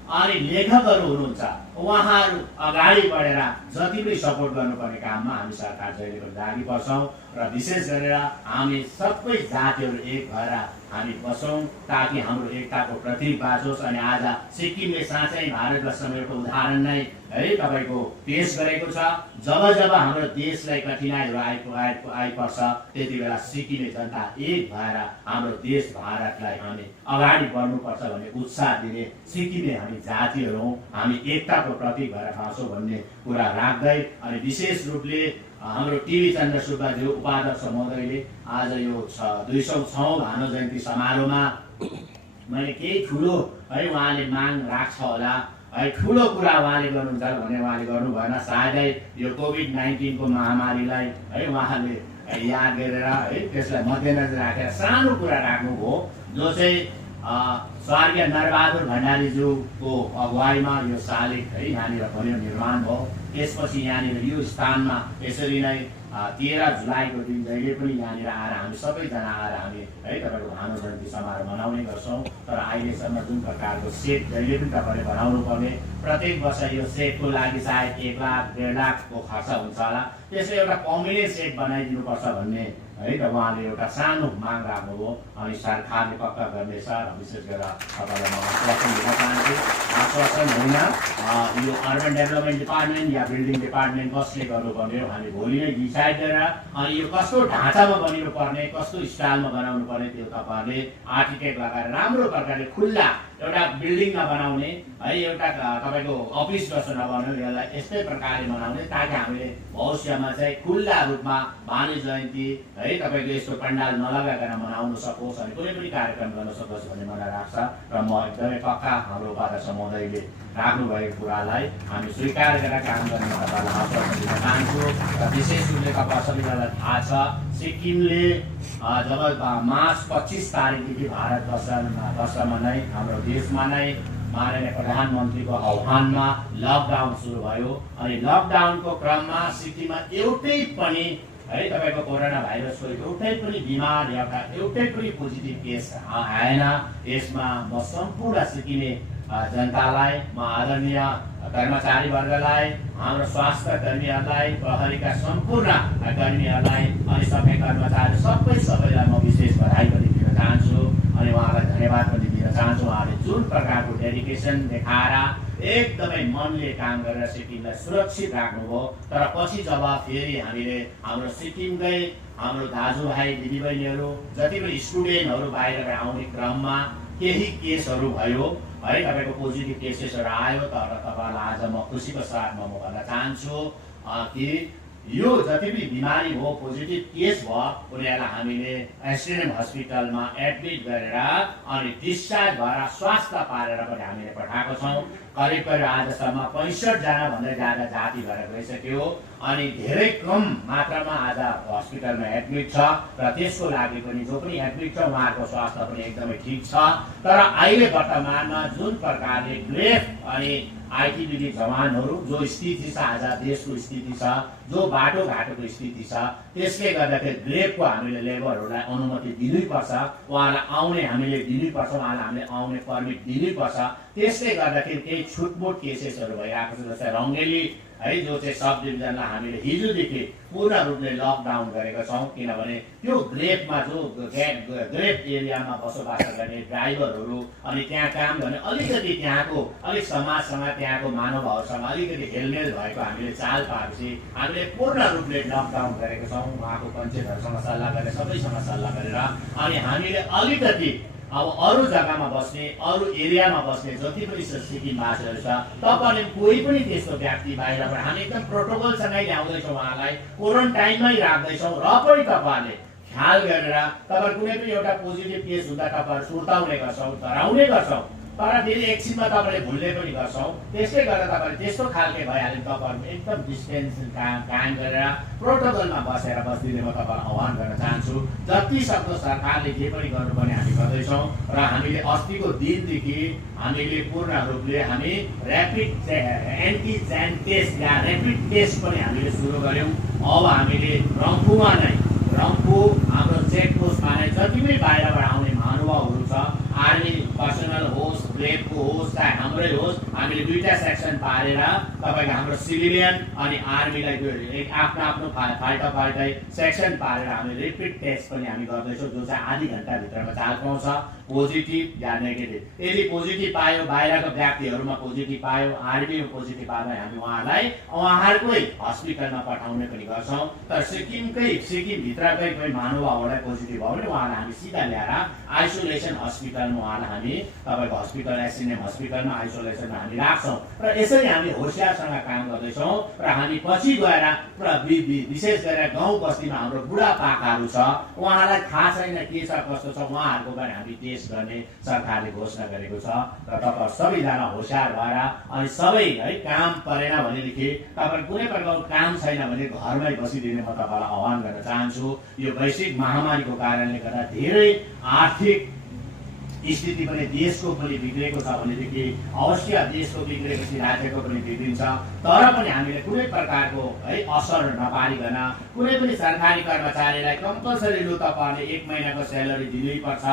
अनि लेखकहरू हुनुहुन्छ। उहाँहरू अगाडि बढेर जति पनि सपोर्ट गर्नुपर्ने काममा हामी सरकार जहिले पनि लागि पर्छौँ। र विशेष गरेर हामी सबै जातिहरू एक भएर हामी बसौँ, ताकि हाम्रो एकताको प्रतीक बाँचोस्। अनि आज सिक्किमले साँच्चै भारतवर्षमा एउटा उदाहरण नै है तपाईँको पेश गरेको छ। जब हाम्रो देशलाई कठिनाइहरू आइपर्छ त्यति बेला सिक्किमे जनता एक भएर हाम्रो देश भारतलाई हामी अगाडि बढ्नुपर्छ भन्ने उत्साह दिने सिक्किमे हामी जातिहरू हौँ, हामी एकताको प्रतीक भएर बाँच्छौँ भन्ने कुरा राख्दै अनि विशेष रूपले हाम्रो टिभी चन्द्र सुब्बाज्यू उपाध्यक्ष महोदयले आज यो 206औं भानु जयन्ती समारोहमा मैले केही ठुलो है उहाँले माग राख्छ होला है, ठुलो कुरा उहाँले गर्नुहुन्छ भने उहाँले गर्नु भएन। सायदै यो कोभिड-19 को महामारीलाई है उहाँले याद गरेर है त्यसलाई मध्यनजर राखेर सानो कुरा राख्नुभयो, जो चाहिँ स्वर्गीय नरबहादुर भण्डारीज्यूको अगुवाईमा यो शालिग है यहाँनिर बन्यो, निर्माण भयो। त्यसपछि यहाँनिर यो स्थानमा यसरी नै 13 जुलाईको दिन जहिले पनि यहाँनिर आएर हामी सबैजना आएर हामी है तपाईँको भानु जयन्ती समारोह मनाउने गर्छौँ। तर अहिलेसम्म जुन प्रकारको सेट जहिले पनि तपाईँले बनाउनु पर्ने, प्रत्येक वर्ष यो सेटको लागि सायद 1 लाख 1.5 लाखको खर्च हुन्छ होला, त्यसले एउटा पर्मानेन्ट सेट बनाइदिनुपर्छ भन्ने है त उहाँले एउटा सानो माग राख्नुभयो। अनि सरकारले पक्का गर्नेछ र विशेष गरेर तपाईँलाई म आश्वासन दिन चाहन्छु। आश्वासन होइन, यो अर्बन डेभलपमेन्ट डिपार्टमेन्ट या बिल्डिङ डिपार्टमेन्ट कसले गर्नुपर्ने हो हामी भोलि नै डिसाइड गरेर, अनि यो कस्तो ढाँचामा बनिनु पर्ने, कस्तो स्टाइलमा बनाउनु पर्ने त्यो तपाईँहरूले आर्किटेक्ट लगाएर राम्रो प्रकारले खुल्ला एउटा बिल्डिङ नबनाउने है, एउटा तपाईँको अफिस जस्तो नबनाउने, यसलाई यस्तै प्रकारले बनाउने ताकि हामीले भविष्यमा चाहिँ खुल्ला रूपमा भानु जयन्ती है तपाईँको यस्तो पण्डाल नलगाइकन मनाउन सकोस् अनि कुनै पनि कार्यक्रम गर्न सकोस् भन्ने मलाई लाग्छ। र म एकदमै पक्का हाम्रो उपाध्यक्ष महोदयले राख्नुभएको कुरालाई हामी स्वीकार गरेर काम गर्ने तपाईँलाई आश्वासन दिन चाहन्छु। र विशेष रूपले तपाईँ सबैजनालाई थाहा छ, सिक्किमले जब मार्च 25 तारिकदेखि भारत वर्षमा नै हाम्रो देशमा नै माननीय प्रधानमन्त्रीको आह्वानमा लकडाउन सुरु भयो। अनि लकडाउनको क्रममा सिक्किममा एउटै पनि है तपाईँको कोरोना भाइरसको एउटै पनि बिमार या एउटै पनि पोजिटिभ केस आएन। यसमा म सम्पूर्ण सिक्किमे जनतालाई, म आदरणीय कर्मचारी वर्गलाई, हाम्रो स्वास्थ्य कर्मीहरूलाई, प्रहरीका सम्पूर्ण कर्मीहरूलाई अनि सबै कर्मचारी सबैलाई म विशेष बधाई पनि दिन चाहन्छु अनि उहाँलाई धन्यवाद पनि दिन चाहन्छु। उहाँले जुन प्रकारको डेडिकेसन देखाएर एकदमै मनले काम गरेर सिक्किमलाई सुरक्षित राख्नुभयो। तर पछि जब फेरि हामीले हाम्रो सिक्किमकै हाम्रो दाजुभाइ दिदीबहिनीहरू जति पनि स्टुडेन्टहरू बाहिर आउने क्रममा केही केसहरू भयो है, तपाईँको पोजिटिभ केसेसहरू आयो। तर तपाईँलाई आज म खुसीको साथमा म भन्न चाहन्छु कि यो जति पनि बिमारी हो, पोजिटिभ केस भयो, उनीहरूलाई हामीले एसटिएनएम हस्पिटलमा एडमिट गरेर अनि डिस्चार्ज भएर स्वास्थ्य पारेर पनि हामीले पठाएको छौँ। करिब आजसम्म 65 जना भन्दै ज्यादा जाति भएर गइसक्यो अनि धेरै कम मात्रामा आज हस्पिटलमा एडमिट छ। र त्यसको लागि पनि जो पनि एडमिट छ उहाँहरूको स्वास्थ्य पनि एकदमै ठिक छ। तर अहिले वर्तमानमा जुन प्रकारले ग्रेफ अनि आइटिबिटी जवानहरू जो स्थिति छ, आज देशको स्थिति छ, जो बाटोघाटोको स्थिति छ, त्यसले गर्दाखेरि ग्रेफको हामीले लेबरहरूलाई अनुमति दिनैपर्छ, उहाँलाई आउने हामीले दिनैपर्छ, उहाँलाई हामीले आउने पर्मिट दिनैपर्छ। त्यसले गर्दाखेरि केही छुटमुट केसेसहरू भइरहेको छ। जस्तै रङ्गेली है जो चाहिँ सब डिभिजनलाई हामीले हिजोदेखि पूर्ण रूपले लकडाउन गरेका छौँ, किनभने त्यो ग्रेफमा जो ग्रेफ एरियामा बसोबास गर्ने ड्राइभरहरू अनि त्यहाँ काम गर्ने अलिकति त्यहाँको अलिक समाजसँग त्यहाँको महानुभावसँग अलिकति हेलमेल भएको हामीले चाल पाएपछि हामीले पूर्ण रूपले लकडाउन गरेका छौँ। उहाँको पञ्चायतहरूसँग सल्लाह गरेर सबैसँग सल्लाह गरेर अनि हामीले अलिकति अब अरू जग्गामा बस्ने, अरू एरियामा बस्ने जति पनि सिक्किमवासीहरू छ, तपाईँले कोही पनि त्यस्तो व्यक्ति बाहिरबाट हामी एकदम प्रोटोकलसँगै ल्याउँदैछौँ, उहाँलाई क्वारेन्टाइनमै राख्दैछौँ। र पनि तपाईँहरूले ख्याल गरेर तपाईँहरू कुनै पनि एउटा पोजिटिभ केस हुँदा तपाईँहरू सुर्ताउने गर्छौँ, डराउने गर्छौँ, तर फेरि एकछिनमा तपाईँले भुल्ने पनि गर्छौँ। त्यसले गर्दा तपाईँले त्यस्तो खालके भइहाल्यो तपाईँहरू एकदम डिस्टेन्स कायम गरेर प्रोटोकलमा बसिदिने म तपाईँलाई आह्वान गर्न चाहन्छु। जति सक्दो सरकारले जे पनि गर्नुपर्ने हामी गर्दैछौँ। र हामीले अस्तिको दिनदेखि हामीले पूर्ण रूपले हामी ऱ्यापिड एन्टिजेन टेस्ट या ऱ्यापिड टेस्ट पनि हामीले सुरु गऱ्यौँ। अब हामीले रम्फूमा नै हाम्रो चेकपोस्टमा नै जति पनि बाहिरबाट आउने महानुभावहरू छ, आर्मी पर्सनल होस्, रेलको होस्, चाहे हाम्रै होस्, हामीले दुईटा सेक्सन पारेर तपाईँको हाम्रो सिभिलियन अनि आर्मीलाई आफ्नो फाल्टै सेक्सन पारेर हामीले रिपिड टेस्ट पनि हामी गर्दैछौँ, जो चाहिँ आधी घन्टाभित्रमा चाल पाउँछ पोजिटिभ या नेगेटिभ। यदि पोजिटिभ पायो, बाहिरको व्यक्तिहरूमा पोजिटिभ पायो, आर्मीमा पोजिटिभ पायो भने हामी उहाँहरूकै हस्पिटलमा पठाउने पनि गर्छौँ। तर सिक्किमभित्रकै कोही महानुभावहरूलाई पोजिटिभ भयो भने उहाँलाई हामी सिधा ल्याएर आइसोलेसन हस्पिटलमा उहाँलाई हामी तपाईँको हस्पिटल एसएनएम एसटिएनएम हस्पिटलमा आइसोलेसनमा हामी राख्छौँ र यसरी हामी होसियारसँग काम गर्दैछौँ र हामी पछि गएर विशेष गरेर गाउँ बस्तीमा हाम्रो बुढापाकाहरू छ, उहाँलाई थाहा छैन के छ कस्तो छ, उहाँहरूको पनि हामी टेस्ट गर्ने सरकारले घोषणा गरेको छ र तपाईँ सबैजना होसियार भएर अनि सबै है काम परेन भनेदेखि तपाईँ कुनै प्रकारको काम छैन भने घरमै बसिदिने म तपाईँलाई आह्वान गर्न चाहन्छु। यो वैश्विक महामारीको कारणले गर्दा धेरै आर्थिक स्थिति पनि देशको पनि बिग्रेको छ भनेदेखि अवश्य देशको बिग्रेपछि राज्यको पनि बिग्रिन्छ, तर पनि हामीले कुनै प्रकारको है असर नपारिकन कुनै पनि सरकारी कर्मचारीलाई कम्पलसरी लु तपाईँहरूले 1 महिनाको स्यालेरी दिनै पर्छ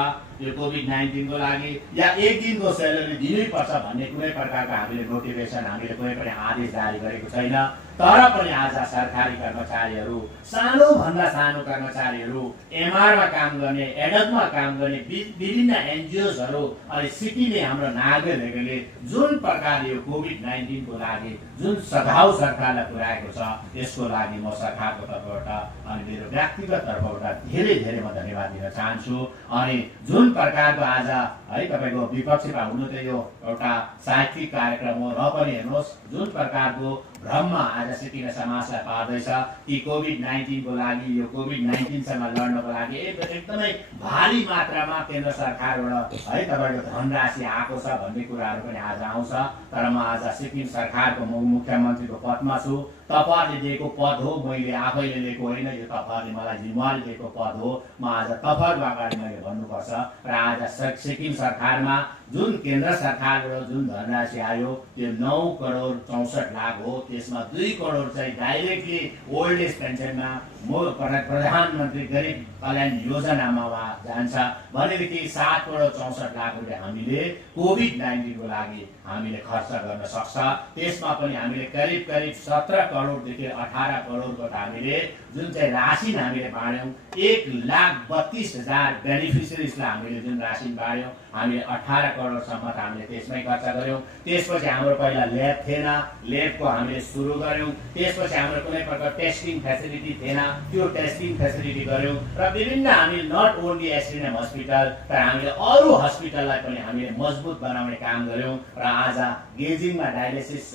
यो कोभिड-19 को लागि या 1 दिनको स्यालेरी दिनै पर्छ भन्ने कुनै प्रकारको हामीले नोटिफिकेसन हामीले कुनै पनि आदेश जारी गरेको छैन। तर पनि आज सरकारी कर्मचारीहरू सानोभन्दा सानो कर्मचारीहरू एमआरमा काम गर्ने एडकमा काम गर्ने विभिन्न एनजिओजहरू अनि सिक्किमे हाम्रो नागरिकहरूले जुन प्रकारले यो कोभिड-19 को लागि जुन सघाउ सरकारलाई पुर्याएको छ यसको लागि म सरकारको तर्फबाट अनि मेरो व्यक्तिगत तर्फबाट धेरै धेरै म धन्यवाद दिन चाहन्छु। अनि जुन प्रकारको आज है तपाईको विपक्षमा हुनु त यो एउटा साहित्यिक कार्यक्रम हो र पनि हेर्नुहोस् जुन प्रकारको भ्रममा आज सिक्किमे समाजलाई पार्दैछ कि कोभिड-19 को लागि यो कोभिड-19 सँग लड्नको लागि एकदमै भारी मात्रामा केन्द्र सरकारबाट है तपाईको धनराशि आएको छ भन्ने कुराहरू पनि आज आउँछ। तर म आज सिक्किम सरकारको मुख्यमन्त्रीको पदमा छु, तपाईहरुले दिएको पद हो, मैले आफैले लिएको होइन, यो तपाईहरुले मलाई जिम्मेवारी दिएको पद हो। म आज तपाईहरुको अगाडि मैले भन्नुपर्छ र आज सिक्किम सरकारमा जुन केन्द्र सरकारबाट जुन धनराशि आयो त्यो 9 करोड 64 लाख हो, त्यसमा 2 करोड चाहिँ डाइरेक्टली ओल्ड एज पेन्सनमा प्रधानमन्त्री गरिब कल्याण योजनामा जान्छ भनेदेखि 7 करोड 64 लाख रुपियाँ हामीले कोभिड-19 को लागि हामीले खर्च गर्न सक्छ। त्यसमा पनि हामीले करिब 17 करोडदेखि 18 करोडको हामीले जुन चाहिँ राशि हामीले बाँड्यौँ 1,32,000 बेनिफिसियरिजलाई हामीले जुन राशि बाँड्यौँ हामीले 18 करोडसम्म हामीले त्यसमै खर्च गर्यौँ। त्यसपछि हाम्रो पहिला ल्याब थिएन, ल्याबको हामीले सुरु गर्यौँ। त्यसपछि हाम्रो कुनै प्रकार टेस्टिङ फेसिलिटी थिएन, त्यो टेस्टिङ फेसिलिटी गर्यौँ र विभिन्न हामीले नट ओन्ली एसटिएनएम हस्पिटल तर हामीले अरू हस्पिटललाई पनि हामीले मजबुत बनाउने काम गर्यौँ र आज गेजिङमा डायलिसिस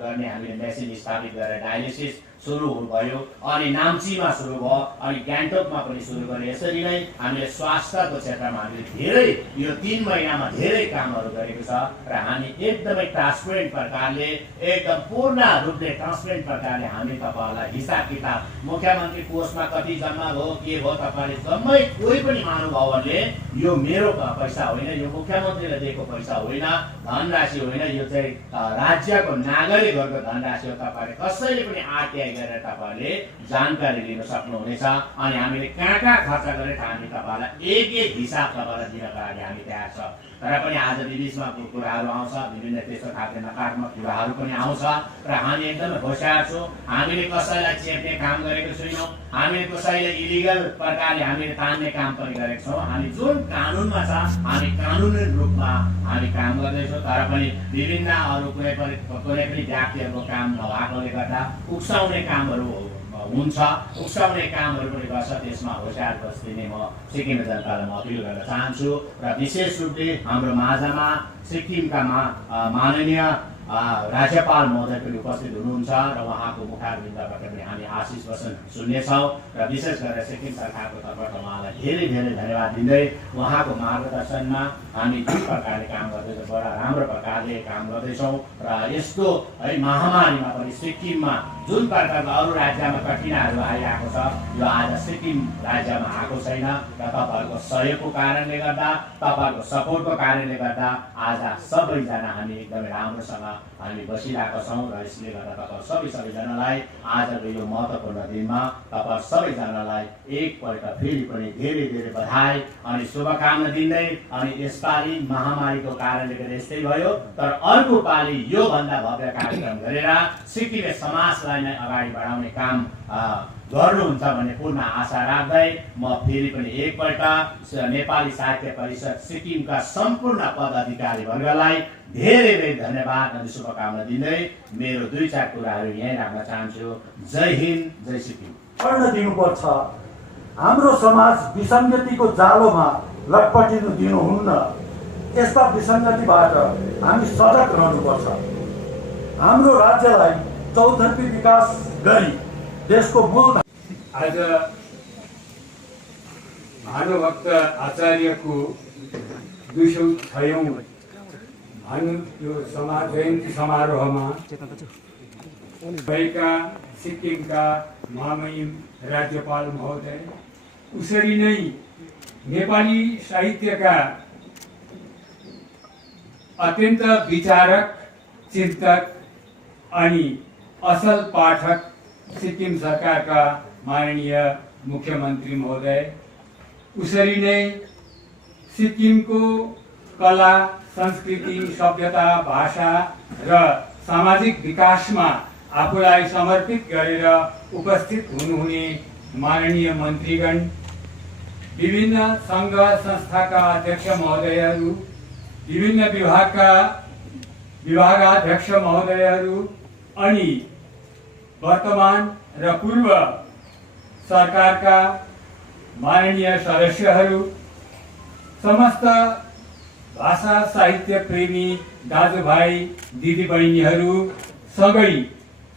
गर्ने हामीले मेसिन स्थापित गरेर डायलिसिस सुरु भयो अनि नाम्चीमा सुरु भयो अनि गान्तोकमा पनि सुरु गरे। यसरी नै हामीले स्वास्थ्यको क्षेत्रमा हामीले धेरै यो 3 महिनामा धेरै कामहरू गरेको छ र हामी एकदमै ट्रान्सपेरेन्ट प्रकारले एकदम पूर्ण रूपले ट्रान्सपेरेन्ट प्रकारले हामी तपाईहरुलाई हिसाब किताब मुख्यमन्त्री कोषमा कति जम्मा भयो के भयो तपाईले जम्मै कोही पनि महानुभावहरूले यो मेरो पैसा होइन, यो मुख्यमन्त्रीले दिएको पैसा होइन, धनराशि होइन, यो चाहिँ राज्यको नागरिकहरूको धनराशि हो। तपाईले कसैले पनि आरटीआई गरेर तपाईले जानकारी लिन सक्नुहुनेछ अनि हामीले कहाँ खर्च गरे हामी तपाईलाई एक हिसाब तपाईलाई दिनका लागि हामी तयार छ। तर पनि आज विदेशमा कुराहरू आउँछ, विभिन्न त्यस्तो खालको नकारात्मक कुराहरू पनि आउँछ र हामी एकदमै होशियार छौँ। हामीले कसैलाई चेप्ने काम गरेको छैनौँ, हामीले कसैले इलिगल प्रकारले हामीले तान्ने काम पनि गरेको छौँ। हामी जुन कानुनमा छ हामी कानुनी रूपमा हामी काम गर्दैछौँ। तर पनि विभिन्न अरू कुनै पनि व्यक्तिहरूको काम नभएकोले गर्दा उक्साउने कामहरू हुन्छ, उक्साउने कामहरू पनि गर्छ, त्यसमा होशियार बस्दिने म सिक्किम जनतालाई म अपिल गर्न चाहन्छु। र विशेष रूपले हाम्रो माझमा सिक्किमका माननीय राज्यपाल महोदय पनि उपस्थित हुनुहुन्छ र उहाँको मुखारबिन्दबाट पनि हामी आशिष वचन सुन्नेछौँ र विशेष गरेर सिक्किम सरकारको तर्फबाट उहाँलाई धेरै धेरै धन्यवाद दिँदै उहाँको मार्गदर्शनमा हामी जुन प्रकारले काम गर्दैछौँ बडा राम्रो प्रकारले काम गर्दैछौँ र यस्तो है महामारीमा पनि सिक्किममा जुन प्रकारको अरू राज्यमा कठिनाइहरू आइरहेको छ यो आज सिक्किम राज्यमा आएको छैन र तपाईँहरूको सहयोगको कारणले गर्दा तपाईँहरूको सपोर्टको कारणले गर्दा आज सबैजना हामी एकदमै राम्रोसँग हामी बसिरहेका छौँ र यसले गर्दा तपाईँ सबैजनालाई आजको यो महत्त्वपूर्ण दिनमा तपाईँ सबैजनालाई एकपल्ट फेरि पनि धेरै धेरै बधाई अनि शुभकामना दिँदै अनि यसपालि महामारीको कारणले गर्दा यस्तै भयो तर अर्को पालि योभन्दा भव्य कार्यक्रम गरेर सिक्किमे समाजलाई नै अगाडि बढाउने काम गर्नुहुन्छ भन्ने पूर्ण आशा राख्दै म फेरि पनि एकपल्ट नेपाली साहित्य परिषद सिक्किमका सम्पूर्ण पदाधिकारी वर्गलाई धेरै धेरै धन्यवाद अनि शुभकामना दिँदै मेरो 2-4 कुराहरू यहीँ राख्न चाहन्छु। जय हिन्द, जय सिक्किम। पढ्न दिनुपर्छ। हाम्रो समाज विसङ्गतिको जालोमा लटपटिनु दिनुहुन्न। यस्ता विसङ्गतिबाट हामी सजग रहनुपर्छ। हाम्रो राज्यलाई चौतर्फी विकास गरी देशको मूल आज भानुभक्त आचार्यको 206औं यो जयन्ती समारोहमा भएका सिक्किमका महामहिम राज्यपाल महोदय, उसरी नै नेपाली साहित्यका अत्यन्त विचारक, चिन्तक अनि असल पाठक सिक्किम सरकारका माननीय मुख्यमन्त्री महोदय, उसरी नै सिक्किमको कला, संस्कृति, सभ्यता, भाषा र सामाजिक विकासमा आफूलाई समर्पित गरेर उपस्थित हुनुहुने माननीय मन्त्रीगण, विभिन्न सङ्घ संस्थाका अध्यक्ष महोदयहरू, विभिन्न विभागका विभागाध्यक्ष महोदयहरू अनि वर्तमान र पूर्व सरकारका माननीय सदस्यहरू, समस्त भाषा साहित्य प्रेमी दाजुभाइ दिदीबहिनीहरू, सँगै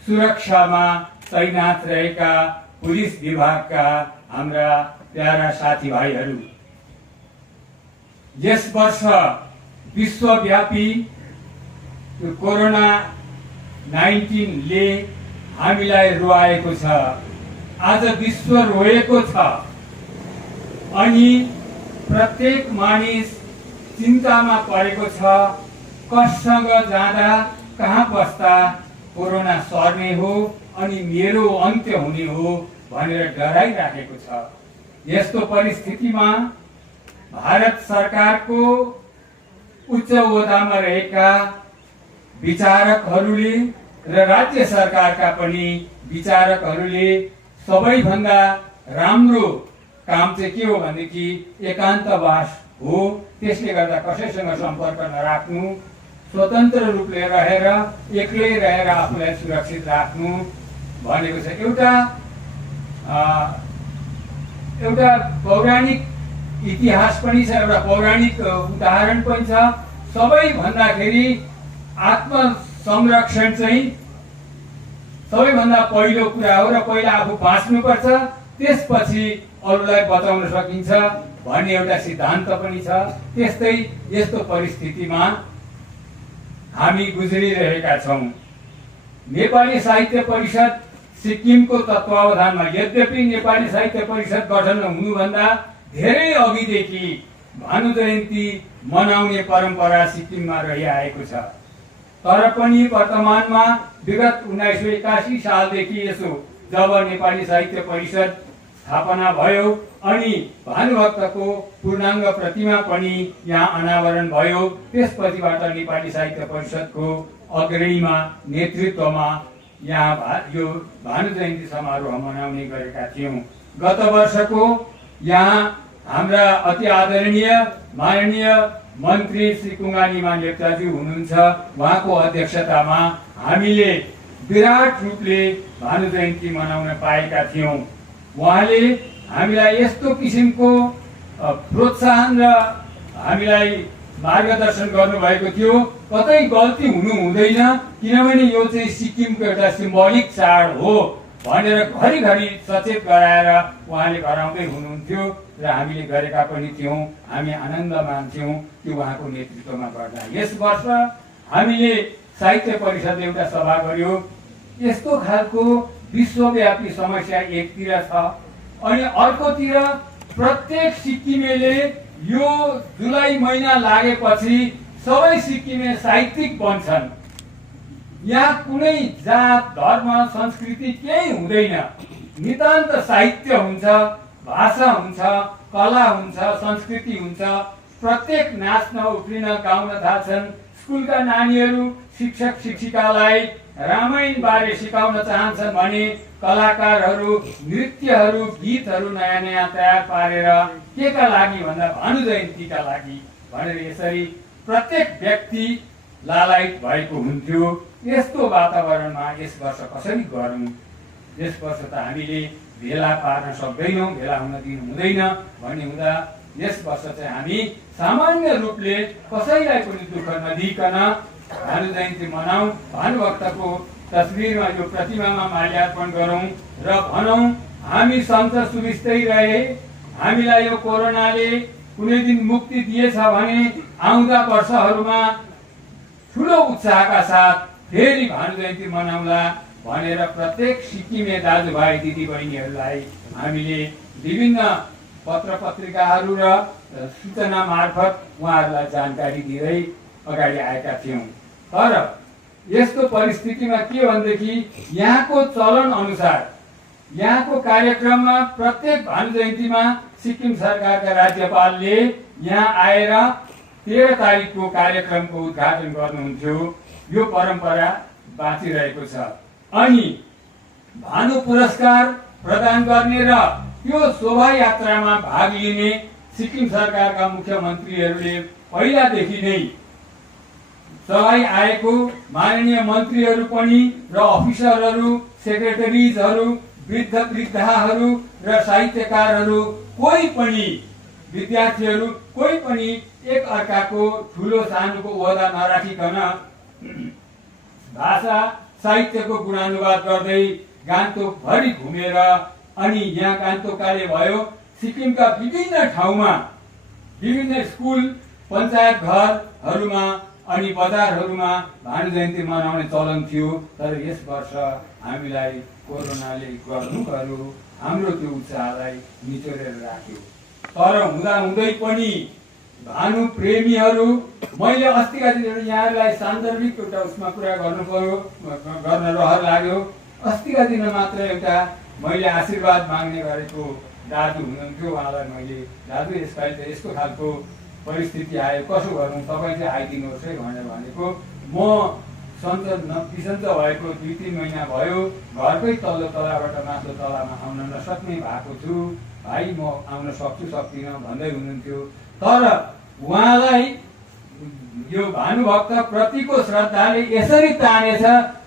सुरक्षामा तैनात रहेका पुलिस विभागका हाम्रा प्यारा साथीभाइहरू, यस वर्ष विश्वव्यापी कोरोना-19 ले हामीलाई रोएको छ। आज विश्व रोएको छ अनि प्रत्येक मानिस चिन्तामा परेको छ। कससँग जाँदा, कहाँ बस्दा कोरोना सर्ने हो अनि मेरो अन्त्य हुने हो भनेर डराइराखेको छ। यस्तो परिस्थितिमा भारत सरकारको उच्च ओहदामा रहेका विचारकहरूले र राज्य सरकारका पनि विचारकहरूले सबैभन्दा राम्रो काम चाहिँ के हो भनेदेखि एकान्तवास हो। त्यसले गर्दा कसैसँग सम्पर्क नराख्नु, स्वतन्त्र रूपले रहेर एक्लै रहेर आफूलाई सुरक्षित राख्नु भनेको छ। एउटा पौराणिक इतिहास पनि छ, एउटा पौराणिक उदाहरण पनि छ। सबैभन्दाखेरि आत्मसंरक्षण चाहिँ सबैभन्दा पहिलो कुरा हो र पहिला आफू बाँच्नुपर्छ, त्यसपछि अरूलाई बचाउन सकिन्छ भन्ने एउटा सिद्धान्त पनि छ। त्यस्तै यस्तो परिस्थितिमा हामी गुज्रिरहेका छौँ। नेपाली साहित्य परिषद सिक्किमको तत्वावधानमा, यद्यपि नेपाली साहित्य परिषद गठन हुनुभन्दा धेरै अघिदेखि भानु जयन्ती मनाउने परम्परा सिक्किममा रहिआएको छ, तर पनि वर्तमानमा विगत 1981 सालदेखि यसो जब नेपाली साहित्य परिषद स्थापना भयो अनि भानुभक्तको पूर्णाङ्ग प्रतिमा पनि यहाँ अनावरण भयो, त्यसपछिबाट नेपाली साहित्य परिषदको अग्रणीमा नेतृत्वमा यहाँ यो भानु जयन्ती समारोह मनाउने गरेका थियौँ। गत वर्षको यहाँ हाम्रा अति आदरणीय माननीय मन्त्री श्री कुङ्गा निमा लेप्चाज्यू हुनुहुन्छ, उहाँको अध्यक्षतामा हामीले विराट रूपले भानु जयन्ती मनाउन पाएका थियौँ। उहाँले हामीलाई यस्तो किसिमको प्रोत्साहन र हामीलाई मार्गदर्शन गर्नुभएको थियो, कतै गल्ती हुनु हुँदैन किनभने यो चाहिँ सिक्किमको एउटा सिम्बोलिक चाड हो भनेर घरिघरि सचेत गराएर उहाँले गराउँदै हुनुहुन्थ्यो र हामीले गरेका पनि थियौँ। हामी आनन्द मान्थ्यौँ कि उहाँको नेतृत्वमा गर्दा। यस वर्ष हामीले साहित्य परिषदले एउटा सभा गर्यो। यस्तो खालको विश्वव्यापी समस्या एकतिर छ अनि अर्कोतिर प्रत्येक सिक्किमेले यो जुलाई महिना लागेपछि सबै सिक्किमे साहित्यिक बन्छन्। यहाँ कुनै जात, धर्म, संस्कृति केही हुँदैन। नितान्त साहित्य हुन्छ, भाषा हुन्छ, कला हुन्छ, संस्कृति हुन्छ। प्रत्येक नाच्न, उफ्रिन, गाउन थाल्छन्। स्कुलका नानीहरू शिक्षक शिक्षिकालाई रामायण बारे सिकाउन चाहन्छन् भने कलाकारहरू नृत्यहरू, गीतहरू नयाँ नयाँ तयार पारेर के का लागि भन्दा भानु जयन्तीका लागि भनेर यसरी प्रत्येक व्यक्ति लालायित भएको हुन्थ्यो। यस्तो वातावरणमा यस वर्ष कसरी गरौँ? यस वर्ष त हामीले भेला पार्न सक्दैनौँ, भेला हुन दिनु हुँदैन भन्ने हुँदा यस वर्ष चाहिँ हामी सामान्य रूपले कसैलाई पनि दुःख नदिइकन भानु जयन्ती मनाऊ, भानुभक्तको तस्बिरमा यो प्रतिमामा माल्यार्पण गरौँ र भनौँ हामी सन्च सुविस्तै रहे, हामीलाई यो कोरोनाले कुनै दिन मुक्ति दिएछ भने आउँदा वर्षहरूमा ठुलो उत्साहका साथ फेरि भानु जयन्ती मनाउला भनेर प्रत्येक सिक्किमे दाजुभाइ दिदीबहिनीहरूलाई हामीले विभिन्न पत्र पत्रिकाहरू र सूचना मार्फत उहाँहरूलाई जानकारी दिँदै अगाडि आएका थियौँ। तर यस्तो परिस्थितिमा के भनेदेखि यहाँको चलन अनुसार यहाँको कार्यक्रममा प्रत्येक भानु जयन्तीमा सिक्किम सरकारका राज्यपालले यहाँ आएर 13 तारिकको कार्यक्रमको उद्घाटन गर्नुहुन्थ्यो। यो परम्परा बाँचिरहेको छ। अनि भानु पुरस्कार प्रदान गर्ने र यो शोभायात्रामा भाग लिने सिक्किम सरकारका मुख्यमन्त्रीहरूले पहिलादेखि नै सबै आएको माननीय मन्त्रीहरू पनि र अफिसरहरू, सेक्रेटरिजहरू, वृद्धाहरू र साहित्यकारहरू, कोही पनि विद्यार्थीहरू, कोही पनि एक अर्काको ठुलो सानोको ओहदा नराखिकन भाषा साहित्यको गुणानुवाद गर्दै गान्तोकभरि घुमेर अनि यहाँ गान्तोकले भयो सिक्किमका विभिन्न ठाउँमा विभिन्न स्कुल, पञ्चायत घरहरूमा अनि बजारहरूमा भानु जयन्ती मनाउने चलन थियो। तर यस वर्ष हामीलाई कोरोनाले गर्नु हाम्रो त्यो उत्साहलाई निचोरेर राख्यो। तर हुँदै पनि भानु प्रेमीहरू, मैले अस्तिका दिन यहाँलाई सान्दर्भिक एउटा उसमा कुरा गर्न रहर लाग्यो। अस्तिका दिन मात्र एउटा मैले आशीर्वाद माग्ने गरेको दाजु हुनुहुन्थ्यो, उहाँलाई मैले दाजु यसपालि त यस्तो खालको परिस्थिति आयो, कसो गरौँ, तपाईँ चाहिँ आइदिनुहोस् है भनेर भनेको। म बिसन्च भएको 2-3 महिना भयो, घरकै तल्लो तलाबाट माथिल्लो तलामा आउन नसक्ने भएको छु, भाइ म आउन सक्छु सक्दिनँ भन्दै हुनुहुन्थ्यो। तर उहाँलाई यो भानुभक्त प्रतिको श्रद्धाले यसरी तानेछ,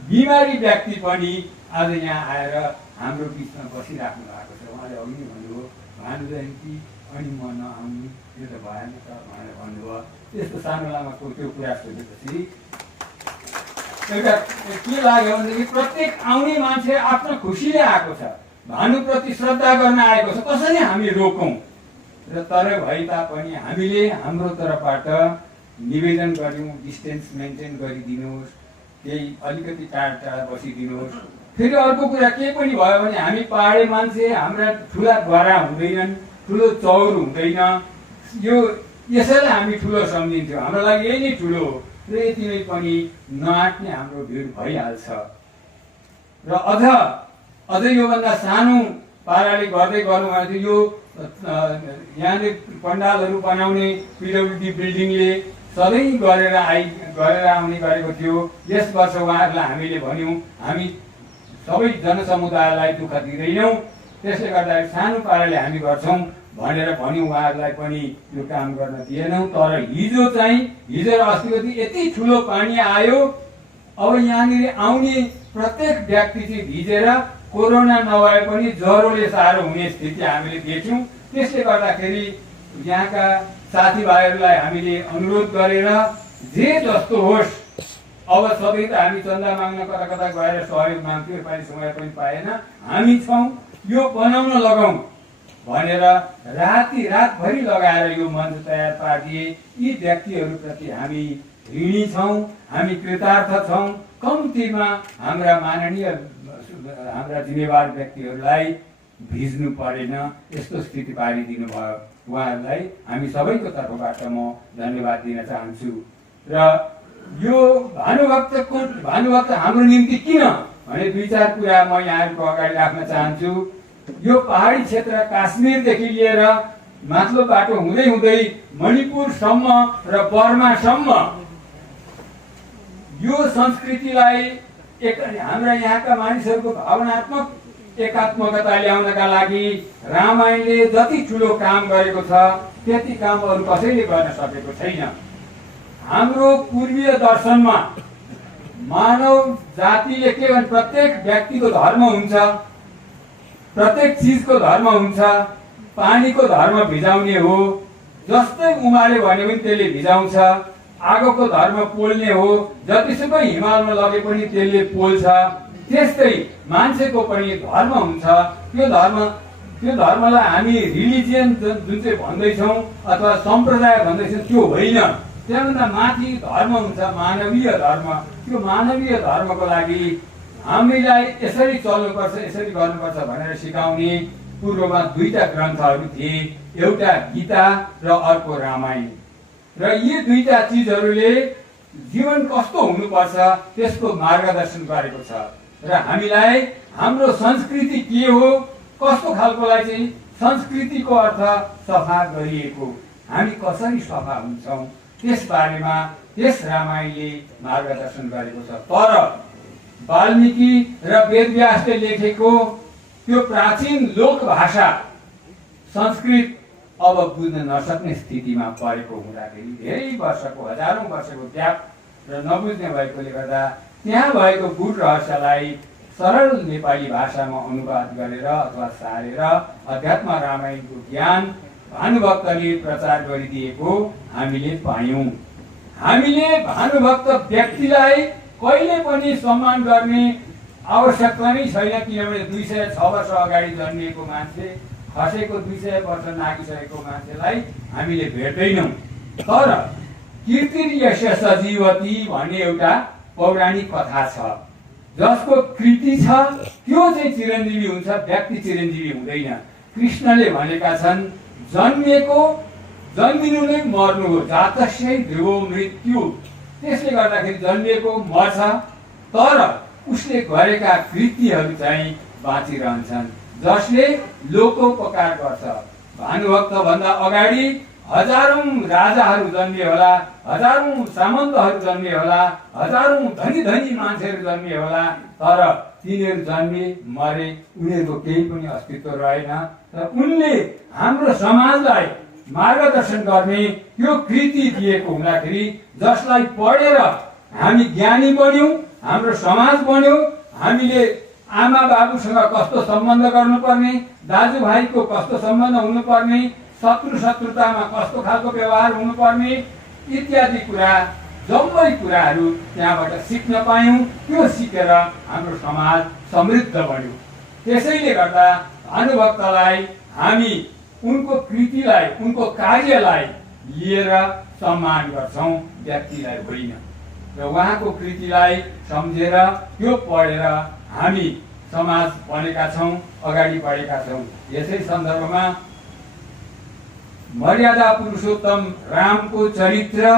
बिमारी व्यक्ति पनि आज यहाँ आएर हाम्रो बिचमा बसिराख्नु भएको छ। उहाँले अघि नै भन्नुभयो भानु जयन्ती अनि म नआउनु यो त भएन त भनेर भन्नुभयो। त्यस्तो सानो लामाको त्यो कुरा सोधेपछि एउटा के लाग्यो भनेदेखि प्रत्येक आउने मान्छे आफ्नो खुसीले आएको छ, भानुप्रति श्रद्धा गर्न आएको छ, कसरी हामी रोकौँ र तर भए तापनि हामीले हाम्रो तर्फबाट निवेदन गर्यौँ डिस्टेन्स मेन्टेन गरिदिनुहोस्, केही अलिकति टाढा बसिदिनुहोस्। फेरि अर्को कुरा के पनि भयो भने हामी पहाडे मान्छे, हाम्रा ठुला द्वारा हुँदैनन्, ठुलो चौर हुँदैन, यो यसैलाई हामी ठुलो सम्झिन्थ्यौँ, हाम्रो लागि यही नै ठुलो हो र यतिमै पनि नआट्ने हाम्रो भिड भइहाल्छ। र अझै योभन्दा सानो पाराले गर्दै गरौँ भने यो यहाँले पण्डालहरू बनाउने पिडब्ल्युडी बिल्डिङले सधैँ गरेर आउने गरेको थियो। यस वर्ष उहाँहरूलाई हामीले भन्यौँ हामी सबै जनसमुदायलाई दुःख दिँदैनौँ, त्यसले गर्दाखेरि सानो पाराले हामी गर्छौँ भनेर भन्यौँ। उहाँहरूलाई पनि यो काम गर्न दिएनौँ। तर हिजो र अस्तिको दिन यति ठुलो पानी आयो, अब यहाँनिर आउने प्रत्येक व्यक्ति चाहिँ भिजेर कोरोना नभए पनि ज्वरोले साह्रो हुने स्थिति हामीले देख्यौँ। त्यसले गर्दाखेरि यहाँका साथीभाइहरूलाई हामीले अनुरोध गरेर जे जस्तो होस्, अब सधैँ त हामी चन्दा माग्न कता कता गएर सहयोग माग्थ्यौँ, यसपालि समय पनि पाएन, हामी छौँ यो बनाउन लगाउँ भनेर रातभरि लगाएर यो मञ्च तयार पारिदिए। यी व्यक्तिहरूप्रति हामी ऋणी छौँ, हामी कृतार्थ छौँ। कम्तीमा हाम्रा माननीय हाम्रा जिम्मेवार व्यक्तिहरूलाई भिज्नु परेन, यस्तो स्थिति पारिदिनु भयो। उहाँहरूलाई हामी सबैको तर्फबाट म धन्यवाद दिन चाहन्छु। र यो भानुभक्त हाम्रो निम्ति किन भने 2-4 कुरा म यहाँहरूको अगाडि राख्न चाहन्छु। यो पहाडी क्षेत्र काश्मीरदेखि लिएर माथिल्लो बाटो हुँदै मणिपुरसम्म र बर्मासम्म यो संस्कृतिलाई हाम्रा यहाँका मानिसहरूको भावनात्मक एकात्मकता ल्याउनका लागि रामायणले जति ठुलो काम गरेको छ त्यति काम अरू कसैले गर्न सकेको छैन। हाम्रो पूर्वीय दर्शनमा मानव जातिले के भन्छ, प्रत्येक व्यक्तिको धर्म हुन्छ, प्रत्येक चिजको धर्म हुन्छ। पानीको धर्म भिजाउने हो, जस्तै उमाले भने पनि त्यसले भिजाउँछ। आगोको धर्म पोल्ने हो, जतिसुकै हिमालमा लगे पनि त्यसले पोल्छ। त्यस्तै मान्छेको पनि धर्म हुन्छ। त्यो धर्मलाई हामी रिलिजियन जुन चाहिँ भन्दैछौँ अथवा सम्प्रदाय भन्दैछौँ त्यो होइन, त्यहाँभन्दा माथि धर्म हुन्छ, मानवीय धर्म। त्यो मानवीय धर्मको लागि हामीलाई यसरी चल्नुपर्छ, यसरी गर्नुपर्छ भनेर सिकाउने पूर्वमा दुईटा ग्रन्थहरू थिए, एउटा गीता र अर्को रामायण। र यी दुईटा चिजहरूले जीवन कस्तो हुनुपर्छ त्यसको मार्गदर्शन गरेको छ। र हामीलाई हाम्रो संस्कृति के हो, कस्तो खालकोलाई चाहिँ संस्कृतिको अर्थ सफा गरिएको, हामी कसरी सफा हुन्छौँ त्यस बारेमा त्यस रामायणले मार्गदर्शन गरेको छ। तर वाल्मीकि र वेदव्यासले लेखेको त्यो प्राचीन लोक भाषा संस्कृत अब बुझ्न नसक्ने स्थितिमा परेको हुँदाखेरि धेरै वर्षको, हजारौं वर्षको ग्याप र नबुझ्ने भएकोले गर्दा त्यहाँ भएको गूढ रहस्यलाई सरल नेपाली भाषामा अनुवाद गरेर अथवा सारेर अध्यात्म रामायणको ज्ञान भानुभक्तले प्रचार गरिदिएको हामीले पायौं। हामीले भानुभक्त व्यक्तिलाई कहिले पनि सम्मान गर्ने आवश्यकता नै छैन, किनभने 206 वर्ष अगाडि जन्मिएको मान्छे, खसेको 200 वर्ष नागिसकेको मान्छेलाई हामीले भेट्दैनौँ। तर कीर्तिर्यस्य सजीवति भन्ने एउटा पौराणिक कथा छ, जसको कृति छ त्यो चाहिँ चिरञ्जीवी हुन्छ, व्यक्ति चिरञ्जीवी हुँदैन। कृष्णले भनेका छन् जन्मिनु नै मर्नु हो, जातस्यै ध्रुवो मृत्यु। त्यसले गर्दाखेरि जन्मिएको मर्छ, तर उसले गरेका कृतिहरू चाहिँ बाँचिरहन्छन्, जसले लोकोपकार गर्छ। भानुभक्त भन्दा अगाडि हजारौं राजाहरू जन्मिए होला, हजारौं सामन्तहरू जन्मिए होला, हजारौं धनी धनी मान्छेहरू जन्मिए होला, तर तिनीहरू जन्मे मरे, उनीहरूको केही पनि अस्तित्व रहेन। र उनले हाम्रो समाजलाई मार्गदर्शन गर्ने त्यो कृति दिएको हुँदाखेरि जसलाई पढेर हामी ज्ञानी बन्यौं, हाम्रो समाज बन्यो, हामीले आमा बाबुसँग कस्तो सम्बन्ध गर्नुपर्ने, दाजुभाइको कस्तो सम्बन्ध हुनुपर्ने, शत्रुतामा कस्तो खालको व्यवहार हुनुपर्ने इत्यादि कुरा, जम्मै कुराहरू त्यहाँबाट सिक्न पायौं। त्यो सिकेर हाम्रो समाज समृद्ध बन्यो। त्यसैले गर्दा भानुभक्तलाई हामी उनको कृतिलाई, उनको कार्यलाई लिएर सम्मान गर्छौं, व्यक्तिलाई होइन। र उहाँको कृतिलाई सम्झेर त्यो पढेर हामी समाज बनेका छौं, अगाडि बढेका छौं। यसै सन्दर्भमा मर्यादा पुरुषोत्तम रामको चरित्र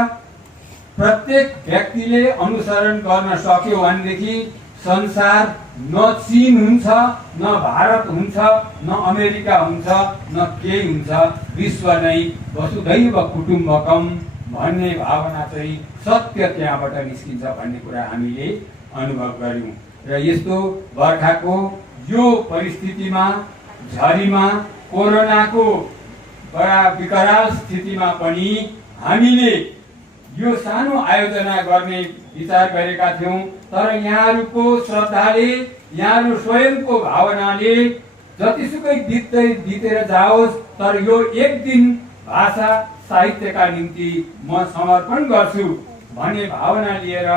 प्रत्येक व्यक्तिले अनुसरण गर्न सक्यो भनेदेखि संसार न चीन हुन्छ, न भारत हुन्छ, न अमेरिका हुन्छ, न केही हुन्छ, विश्व नै वसुधैव कुटुम्बकम भन्ने भावना चाहिँ सत्य त्यहाँबाट निस्किन्छ भन्ने कुरा हामीले अनुभव गर्यौं। र यस्तो बर्खाको यो परिस्थितिमा, झरीमा, कोरोनाको बडा विकराल स्थितिमा पनि हामीले यो सानो आयोजना गर्ने विचार गरेका थियौं। तर यहाँहरूको श्रद्धाले, यहाँहरू स्वयंको भावनाले जतिसुकै बितेर जाओस्, तर यो एक दिन भाषा साहित्यका निम्ति म समर्पण गर्छु भन्ने भावना लिएर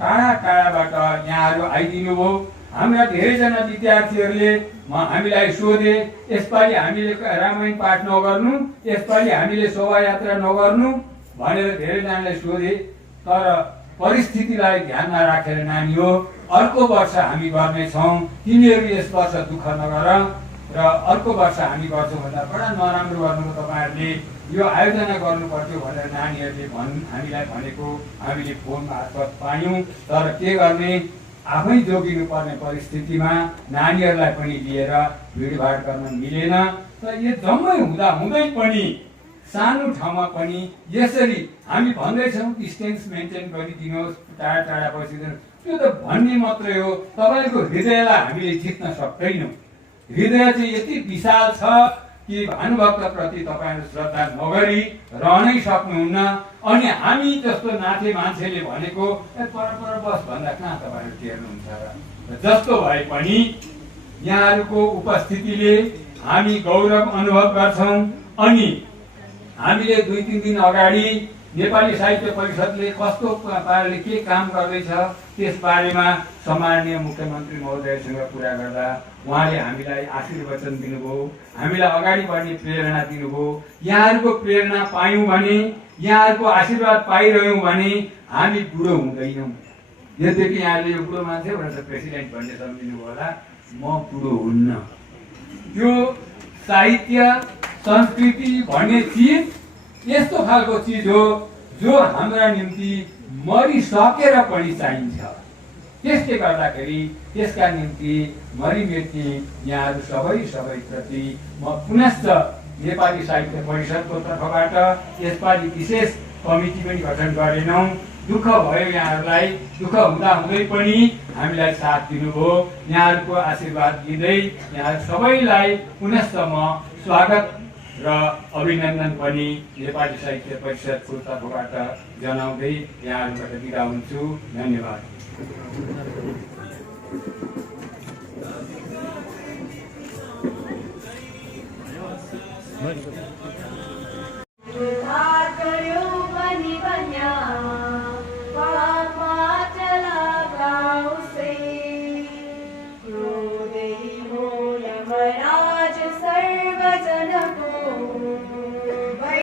टाढा टाढाबाट यहाँहरू आइदिनु भयो। हाम्रा धेरैजना विद्यार्थीहरूले हामीलाई सोधे, यसपालि हामीले रामायण पाठ नगर्नु, यसपालि हामीले शोभायात्रा नगर्नु भनेर धेरैजनाले सोधे। तर परिस्थितिलाई ध्यानमा राखेर नानी हो, अर्को वर्ष हामी गर्नेछौँ, तिनीहरू यस वर्ष दुःख नगर र अर्को वर्ष हामी गर्छौँ भन्दा बडा नराम्रो गर्नुको तपाईँहरूले यो आयोजना गर्नु पर्थ्यो भनेर नानीहरूले हामीलाई भनेको हामीले फोन मार्फत पायौँ। तर के गर्ने, आफै जोगिनु पर्ने परिस्थितिमा नानीहरूलाई पनि लिएर भिडभाड गर्न मिलेन। र यो जम्मै हुँदै पनि सानो ठाउँमा पनि यसरी हामी भन्दैछौँ डिस्टेन्स मेन्टेन गरिदिनुहोस्, टाढा टाढा बसिदिनुहोस्, त्यो त भन्ने मात्रै हो। तपाईँको हृदयलाई हामीले जित्न सक्दैनौँ। हृदय चाहिँ यति विशाल छ कि भानुभक्त प्रति तपाईँहरू श्रद्धा नगरी रहनै सक्नुहुन्न। अनि हामी जस्तो नाथे मान्छेले भनेको पर बस भन्दा कहाँ तपाईँहरू टेर्नुहुन्छ र जस्तो भए पनि यहाँहरूको उपस्थितिले हामी गौरव अनुभव गर्छौँ। अनि हामीले 2-3 दिन अगाडि नेपाली साहित्य परिषदले कस्तो पाराले के काम गर्दैछ त्यस बारेमा सम्माननीय मुख्यमन्त्री महोदयसँग कुरा गर्दा उहाँले हामीलाई आशीर्वचन दिनुभयो, हामीलाई अगाडि बढ्ने प्रेरणा दिनुभयो। यहाँहरूको प्रेरणा पायौँ भने, यहाँहरूको आशीर्वाद पाइरह्यौँ भने हामी बुढो हुँदैनौँ। यद्यपि यहाँले यो बुढो मान्छे भनेर प्रेसिडेन्ट भन्ने सम्झिनु होला, म बुढो हुन्न। यो साहित्य संस्कृति भन्ने चिज यस्तो खालको चिज हो जो हाम्रा निम्ति मरिसकेर पनि चाहिन्छ। त्यसले गर्दाखेरि त्यसका निम्ति मरिमेट्ने यहाँहरू सबैप्रति म पुनश्च नेपाली साहित्य परिषदको तर्फबाट यसपालि विशेष कमिटी पनि गठन गरेनौँ। दुःख भयो यहाँहरूलाई, दुःख हुँदै पनि हामीलाई साथ दिनुभयो। यहाँहरूको आशीर्वाद लिँदै यहाँहरू सबैलाई पुनश्च म स्वागत र अभिनन्दन पनि नेपाली साहित्य परिषदको तर्फबाट जनाउँदै यहाँहरूबाट बिदा हुन्छु। धन्यवाद।